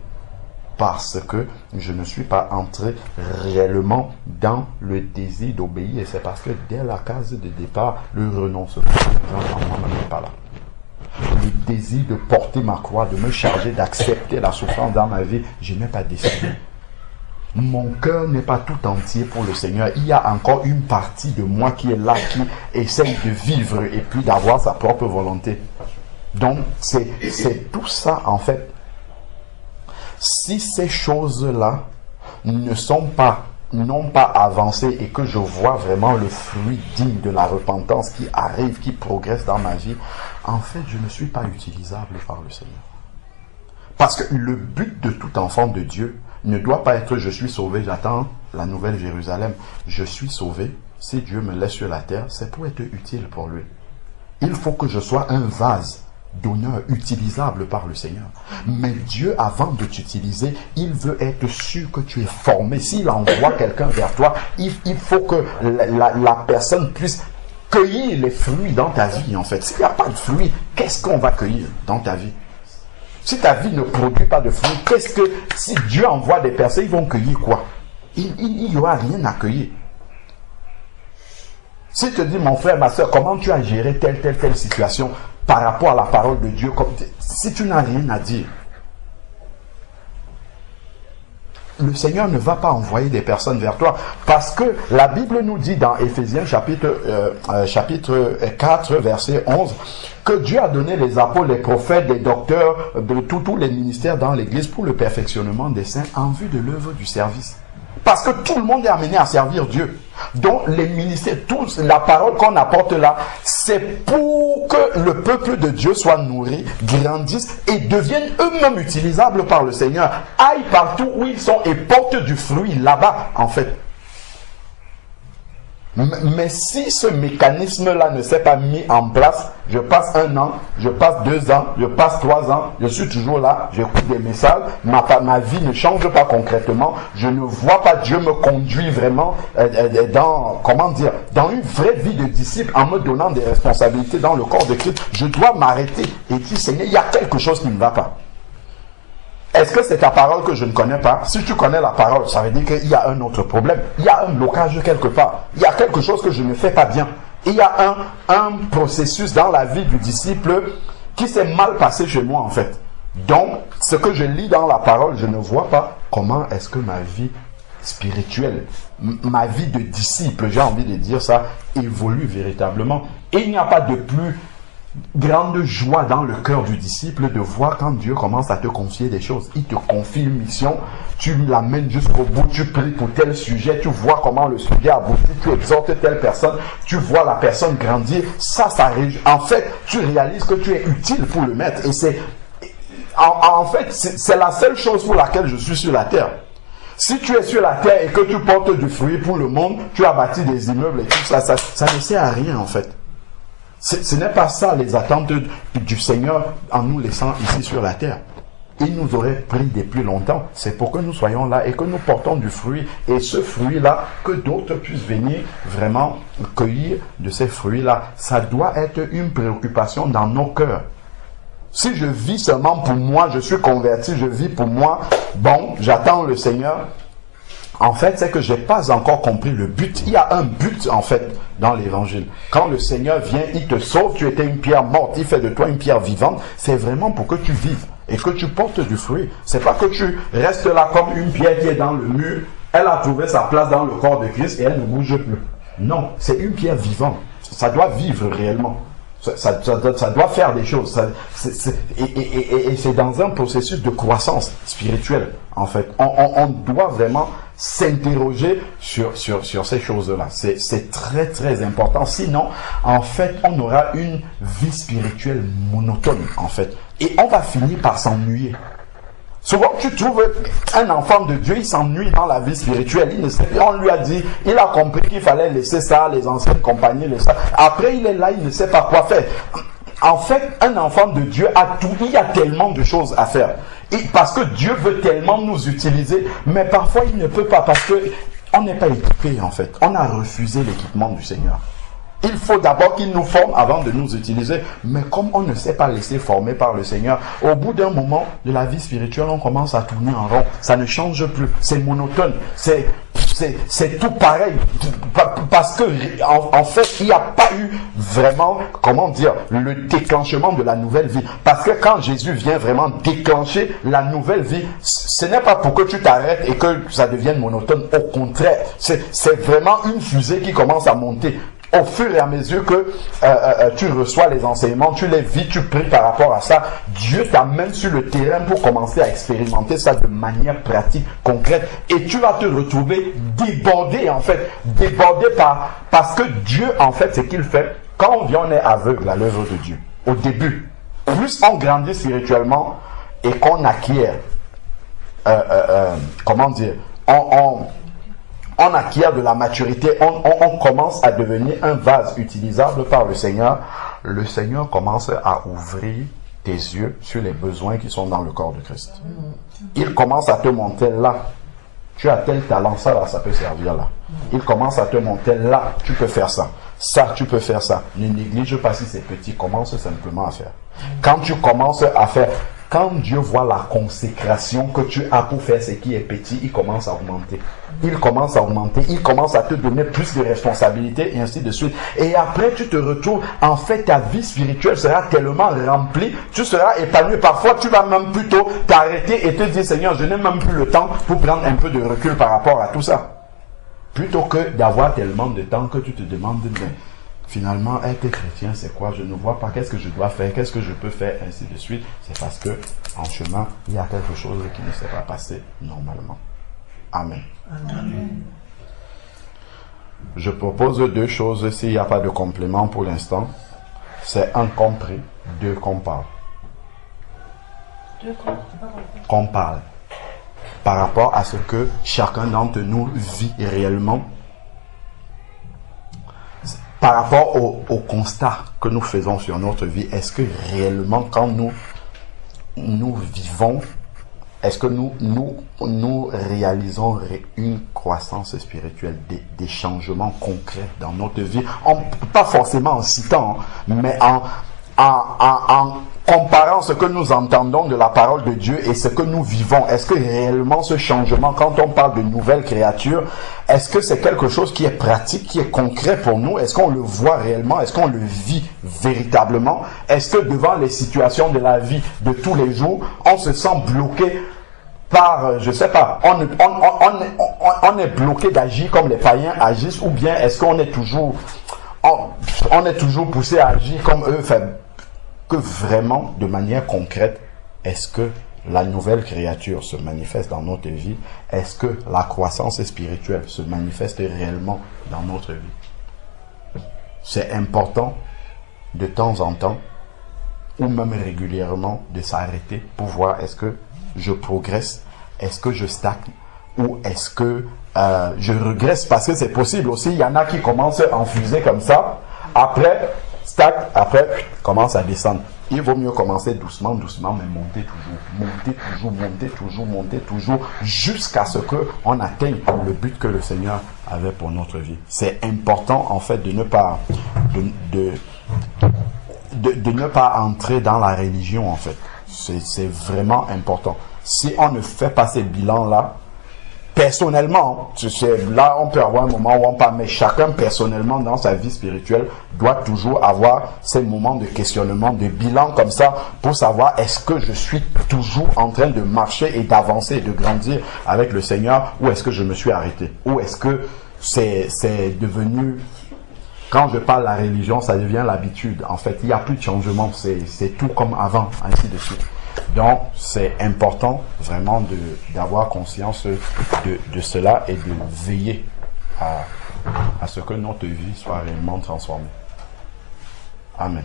Parce que je ne suis pas entré réellement dans le désir d'obéir. Et c'est parce que dès la case de départ, le renoncement n'est pas là. Le désir de porter ma croix, de me charger, d'accepter la souffrance dans ma vie, je n'ai pas décidé. Mon cœur n'est pas tout entier pour le Seigneur. Il y a encore une partie de moi qui est là, qui essaye de vivre et puis d'avoir sa propre volonté. Donc, c'est tout ça en fait. Si ces choses-là n'ont pas avancé et que je vois vraiment le fruit digne de la repentance qui arrive, qui progresse dans ma vie, en fait, je ne suis pas utilisable par le Seigneur. Parce que le but de tout enfant de Dieu ne doit pas être « je suis sauvé, j'attends la nouvelle Jérusalem ». Je suis sauvé, si Dieu me laisse sur la terre, c'est pour être utile pour lui. Il faut que je sois un vase d'honneur utilisable par le Seigneur. Mais Dieu, avant de t'utiliser, il veut être sûr que tu es formé. S'il envoie quelqu'un vers toi, il faut que la personne puisse cueillir les fruits dans ta vie, en fait. S'il n'y a pas de fruits, qu'est-ce qu'on va cueillir dans ta vie? Si ta vie ne produit pas de fruits, si Dieu envoie des personnes, ils vont cueillir quoi? Il n'y aura rien à cueillir. Si tu te dis, mon frère, ma soeur, comment tu as géré telle situation par rapport à la parole de Dieu, si tu n'as rien à dire, le Seigneur ne va pas envoyer des personnes vers toi. Parce que la Bible nous dit dans Éphésiens chapitre 4, verset 11, que Dieu a donné les apôtres, les prophètes, les docteurs, de tous les ministères dans l'Église pour le perfectionnement des saints en vue de l'œuvre du service. Parce que tout le monde est amené à servir Dieu. Donc les ministères, la parole qu'on apporte là, c'est pour que le peuple de Dieu soit nourri, grandisse et devienne eux-mêmes utilisables par le Seigneur. Aille partout où ils sont et portent du fruit là-bas, en fait. Mais si ce mécanisme-là ne s'est pas mis en place, je passe 1 an, je passe 2 ans, je passe 3 ans, je suis toujours là, j'écoute des messages, ma vie ne change pas concrètement, je ne vois pas Dieu me conduire vraiment dans une vraie vie de disciple en me donnant des responsabilités dans le corps de Christ. Je dois m'arrêter et dire, Seigneur, il y a quelque chose qui ne va pas. Est-ce que c'est ta parole que je ne connais pas? Si tu connais la parole, ça veut dire qu'il y a un autre problème. Il y a un blocage quelque part. Il y a quelque chose que je ne fais pas bien. Il y a un processus dans la vie du disciple qui s'est mal passé chez moi en fait. Donc, ce que je lis dans la parole, je ne vois pas comment est-ce que ma vie spirituelle, ma vie de disciple, j'ai envie de dire ça, évolue véritablement. Et il n'y a pas de plus grande joie dans le cœur du disciple de voir quand Dieu commence à te confier des choses. Il te confie une mission, tu l'amènes jusqu'au bout, tu pries pour tel sujet, tu vois comment le sujet aboutit, tu exhortes telle personne, tu vois la personne grandir. Ça en fait, tu réalises que tu es utile pour le maître. Et c'est la seule chose pour laquelle je suis sur la terre. Si tu es sur la terre et que tu portes du fruit pour le monde, tu as bâti des immeubles et tout ça, ça ne sert à rien en fait. Ce n'est pas ça les attentes du Seigneur en nous laissant ici sur la terre. Il nous aurait pris depuis longtemps. C'est pour que nous soyons là et que nous portons du fruit. Et ce fruit-là, que d'autres puissent venir vraiment cueillir de ces fruits-là. Ça doit être une préoccupation dans nos cœurs. Si je vis seulement pour moi, je suis converti, je vis pour moi, bon, j'attends le Seigneur. En fait, c'est que je n'ai pas encore compris le but. Il y a un but, en fait, dans l'évangile. Quand le Seigneur vient, il te sauve, tu étais une pierre morte, il fait de toi une pierre vivante. C'est vraiment pour que tu vives et que tu portes du fruit. C'est pas que tu restes là comme une pierre qui est dans le mur. Elle a trouvé sa place dans le corps de Christ et elle ne bouge plus. Non, c'est une pierre vivante. Ça doit vivre réellement. Ça doit faire des choses. Et c'est dans un processus de croissance spirituelle, en fait. On doit vraiment s'interroger sur ces choses-là. C'est très, très important. Sinon, en fait, on aura une vie spirituelle monotone, en fait. Et on va finir par s'ennuyer. Souvent, tu trouves un enfant de Dieu, il s'ennuie dans la vie spirituelle. Il ne sait plus, on lui a dit, il a compris qu'il fallait laisser ça, les anciennes compagnies, ça. Après, il est là, il ne sait pas quoi faire. En fait, un enfant de Dieu a tout, il y a tellement de choses à faire. Et parce que Dieu veut tellement nous utiliser, mais parfois il ne peut pas parce que on n'est pas équipé en fait. On a refusé l'équipement du Seigneur. Il faut d'abord qu'il nous forme avant de nous utiliser. Mais comme on ne s'est pas laissé former par le Seigneur, au bout d'un moment de la vie spirituelle, on commence à tourner en rond. Ça ne change plus. C'est monotone. C'est tout pareil. Parce que, en fait, il n'y a pas eu vraiment, comment dire, le déclenchement de la nouvelle vie. Parce que quand Jésus vient vraiment déclencher la nouvelle vie, ce n'est pas pour que tu t'arrêtes et que ça devienne monotone. Au contraire, c'est vraiment une fusée qui commence à monter. Au fur et à mesure que tu reçois les enseignements, tu les vis, tu pries par rapport à ça, Dieu t'amène sur le terrain pour commencer à expérimenter ça de manière pratique, concrète. Et tu vas te retrouver débordé en fait. Débordé parce que Dieu en fait, ce qu'il fait, quand on vient, on est aveugle à l'œuvre de Dieu. Au début, plus on grandit spirituellement et qu'on acquiert, comment dire, on acquiert de la maturité, on commence à devenir un vase utilisable par le Seigneur. Le Seigneur commence à ouvrir tes yeux sur les besoins qui sont dans le corps de Christ. Il commence à te montrer là, tu as tel talent, ça là, ça peut servir là. Il commence à te montrer là, tu peux faire ça. Ça, tu peux faire ça. Ne néglige pas si c'est petit, commence simplement à faire. Quand tu commences à faire, quand Dieu voit la consécration que tu as pour faire ce qui est petit, il commence à augmenter. Il commence à augmenter, il commence à te donner plus de responsabilités et ainsi de suite. Et après, tu te retrouves, en fait, ta vie spirituelle sera tellement remplie, tu seras épanoui. Parfois, tu vas même plutôt t'arrêter et te dire, Seigneur, je n'ai même plus le temps pour prendre un peu de recul par rapport à tout ça. Plutôt que d'avoir tellement de temps que tu te demandes, mais finalement, être chrétien, c'est quoi? Je ne vois pas. Qu'est-ce que je dois faire? Qu'est-ce que je peux faire? Ainsi de suite. C'est parce que, en chemin, il y a quelque chose qui ne s'est pas passé normalement. Amen. Amen. Je propose deux choses s'il n'y a pas de complément pour l'instant. C'est un compris, deux qu'on parle. Qu'on parle. Par rapport à ce que chacun d'entre nous vit réellement. Par rapport au constat que nous faisons sur notre vie, est-ce que réellement quand nous vivons, est-ce que nous réalisons une croissance spirituelle, des changements concrets dans notre vie, pas forcément en citant, mais en comparant ce que nous entendons de la parole de Dieu et ce que nous vivons. Est-ce que réellement ce changement, quand on parle de nouvelles créatures, est-ce que c'est quelque chose qui est pratique, qui est concret pour nous? Est-ce qu'on le voit réellement? Est-ce qu'on le vit véritablement? Est-ce que devant les situations de la vie de tous les jours, on se sent bloqué par, je sais pas, on est bloqué d'agir comme les païens agissent, ou bien est-ce qu'on est toujours, on est toujours poussé à agir comme eux, que vraiment, de manière concrète, est-ce que la nouvelle créature se manifeste dans notre vie? Est-ce que la croissance spirituelle se manifeste réellement dans notre vie? C'est important de temps en temps, ou même régulièrement, de s'arrêter pour voir est-ce que je progresse, est-ce que je stagne, ou est-ce que je regresse, parce que c'est possible aussi. Il y en a qui commencent à infuser comme ça, après stagne, après commence à descendre. Il vaut mieux commencer doucement, doucement, mais monter toujours, jusqu'à ce qu'on atteigne le but que le Seigneur avait pour notre vie. C'est important en fait de ne pas de ne pas entrer dans la religion en fait. C'est vraiment important. Si on ne fait pas ces bilans-là, personnellement, là on peut avoir un moment où on parle, mais chacun personnellement dans sa vie spirituelle doit toujours avoir ces moments de questionnement, de bilan comme ça, pour savoir est-ce que je suis toujours en train de marcher et d'avancer et de grandir avec le Seigneur, ou est-ce que je me suis arrêté, ou est-ce que c'est devenu, quand je parle de la religion, ça devient l'habitude. En fait, il n'y a plus de changement, c'est tout comme avant, ainsi de suite. Donc, c'est important vraiment d'avoir conscience de cela et de veiller à ce que notre vie soit réellement transformée. Amen.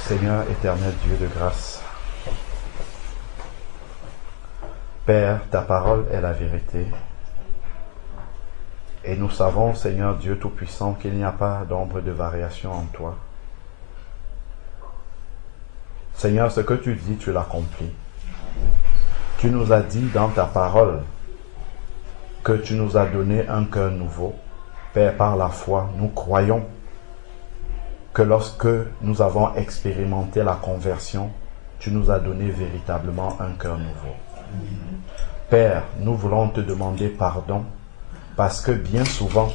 Seigneur éternel Dieu de grâce, Père, ta parole est la vérité. Et nous savons, Seigneur Dieu Tout-Puissant, qu'il n'y a pas d'ombre de variation en toi. Seigneur, ce que tu dis, tu l'accomplis. Tu nous as dit dans ta parole que tu nous as donné un cœur nouveau. Père, par la foi, nous croyons que lorsque nous avons expérimenté la conversion, tu nous as donné véritablement un cœur nouveau. Père, nous voulons te demander pardon parce que bien souvent,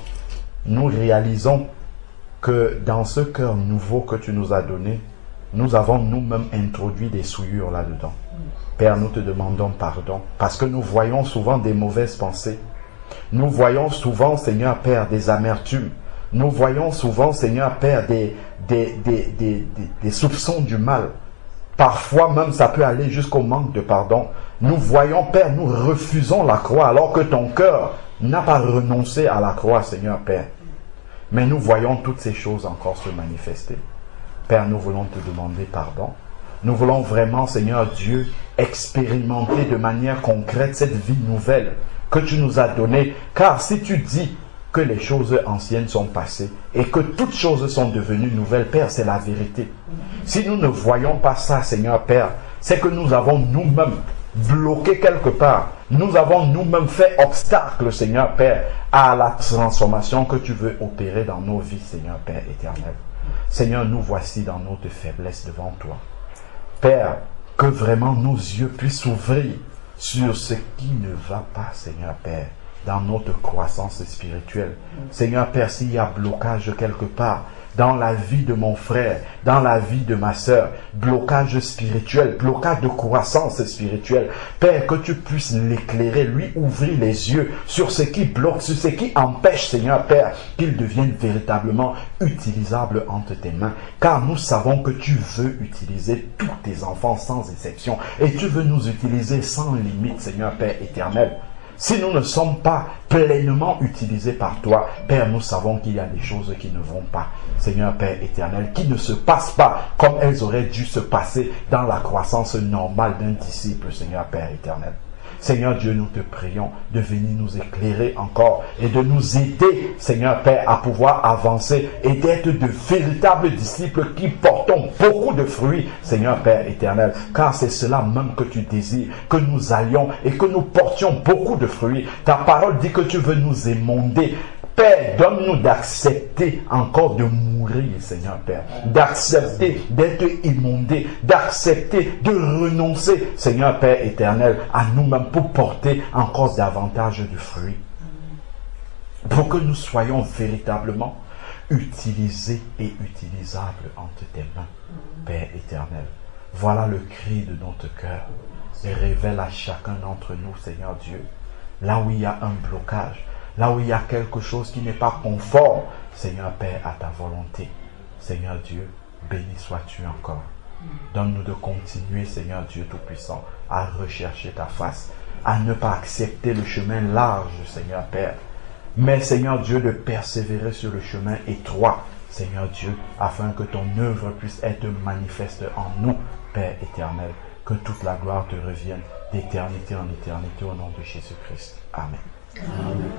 nous réalisons que dans ce cœur nouveau que tu nous as donné, nous avons nous-mêmes introduit des souillures là-dedans. Père, nous te demandons pardon parce que nous voyons souvent des mauvaises pensées. Nous voyons souvent, Seigneur Père, des amertumes. Nous voyons souvent, Seigneur Père, des soupçons du mal. Parfois même, ça peut aller jusqu'au manque de pardon. Nous voyons, Père, nous refusons la croix alors que ton cœur n'a pas renoncé à la croix, Seigneur Père. Mais nous voyons toutes ces choses encore se manifester. Père, nous voulons te demander pardon. Nous voulons vraiment, Seigneur Dieu, expérimenter de manière concrète cette vie nouvelle que tu nous as donnée. Car si tu dis que les choses anciennes sont passées et que toutes choses sont devenues nouvelles, Père, c'est la vérité. Si nous ne voyons pas ça, Seigneur Père, c'est que nous avons nous-mêmes bloqué quelque part. Nous avons nous-mêmes fait obstacle, Seigneur Père, à la transformation que tu veux opérer dans nos vies, Seigneur Père éternel. Seigneur, nous voici dans notre faiblesse devant toi. Père, que vraiment nos yeux puissent s'ouvrir sur ce qui ne va pas, Seigneur Père, dans notre croissance spirituelle. Seigneur Père, s'il y a blocage quelque part, dans la vie de mon frère, dans la vie de ma sœur, blocage spirituel, blocage de croissance spirituelle. Père, que tu puisses l'éclairer, lui ouvrir les yeux sur ce qui bloque, sur ce qui empêche, Seigneur Père, qu'il devienne véritablement utilisable entre tes mains. Car nous savons que tu veux utiliser tous tes enfants sans exception et tu veux nous utiliser sans limite, Seigneur Père éternel. Si nous ne sommes pas pleinement utilisés par toi, Père, nous savons qu'il y a des choses qui ne vont pas. Seigneur Père éternel, qui ne se passent pas comme elles auraient dû se passer dans la croissance normale d'un disciple, Seigneur Père éternel. Seigneur Dieu, nous te prions de venir nous éclairer encore et de nous aider, Seigneur Père, à pouvoir avancer et d'être de véritables disciples qui portons beaucoup de fruits, Seigneur Père éternel. Car c'est cela même que tu désires, que nous allions et que nous portions beaucoup de fruits. Ta parole dit que tu veux nous émonder. Père, donne-nous d'accepter encore de mourir, Seigneur Père, d'accepter d'être immondé, d'accepter de renoncer, Seigneur Père éternel, à nous-mêmes pour porter encore davantage de fruits. Pour que nous soyons véritablement utilisés et utilisables entre tes mains, Père éternel. Voilà le cri de notre cœur. Et révèle à chacun d'entre nous, Seigneur Dieu, là où il y a un blocage, là où il y a quelque chose qui n'est pas conforme, Seigneur Père, à ta volonté. Seigneur Dieu, béni sois-tu encore. Donne-nous de continuer, Seigneur Dieu Tout-Puissant, à rechercher ta face, à ne pas accepter le chemin large, Seigneur Père, mais, Seigneur Dieu, de persévérer sur le chemin étroit, Seigneur Dieu, afin que ton œuvre puisse être manifeste en nous, Père éternel. Que toute la gloire te revienne d'éternité en éternité au nom de Jésus-Christ. Amen. Amen.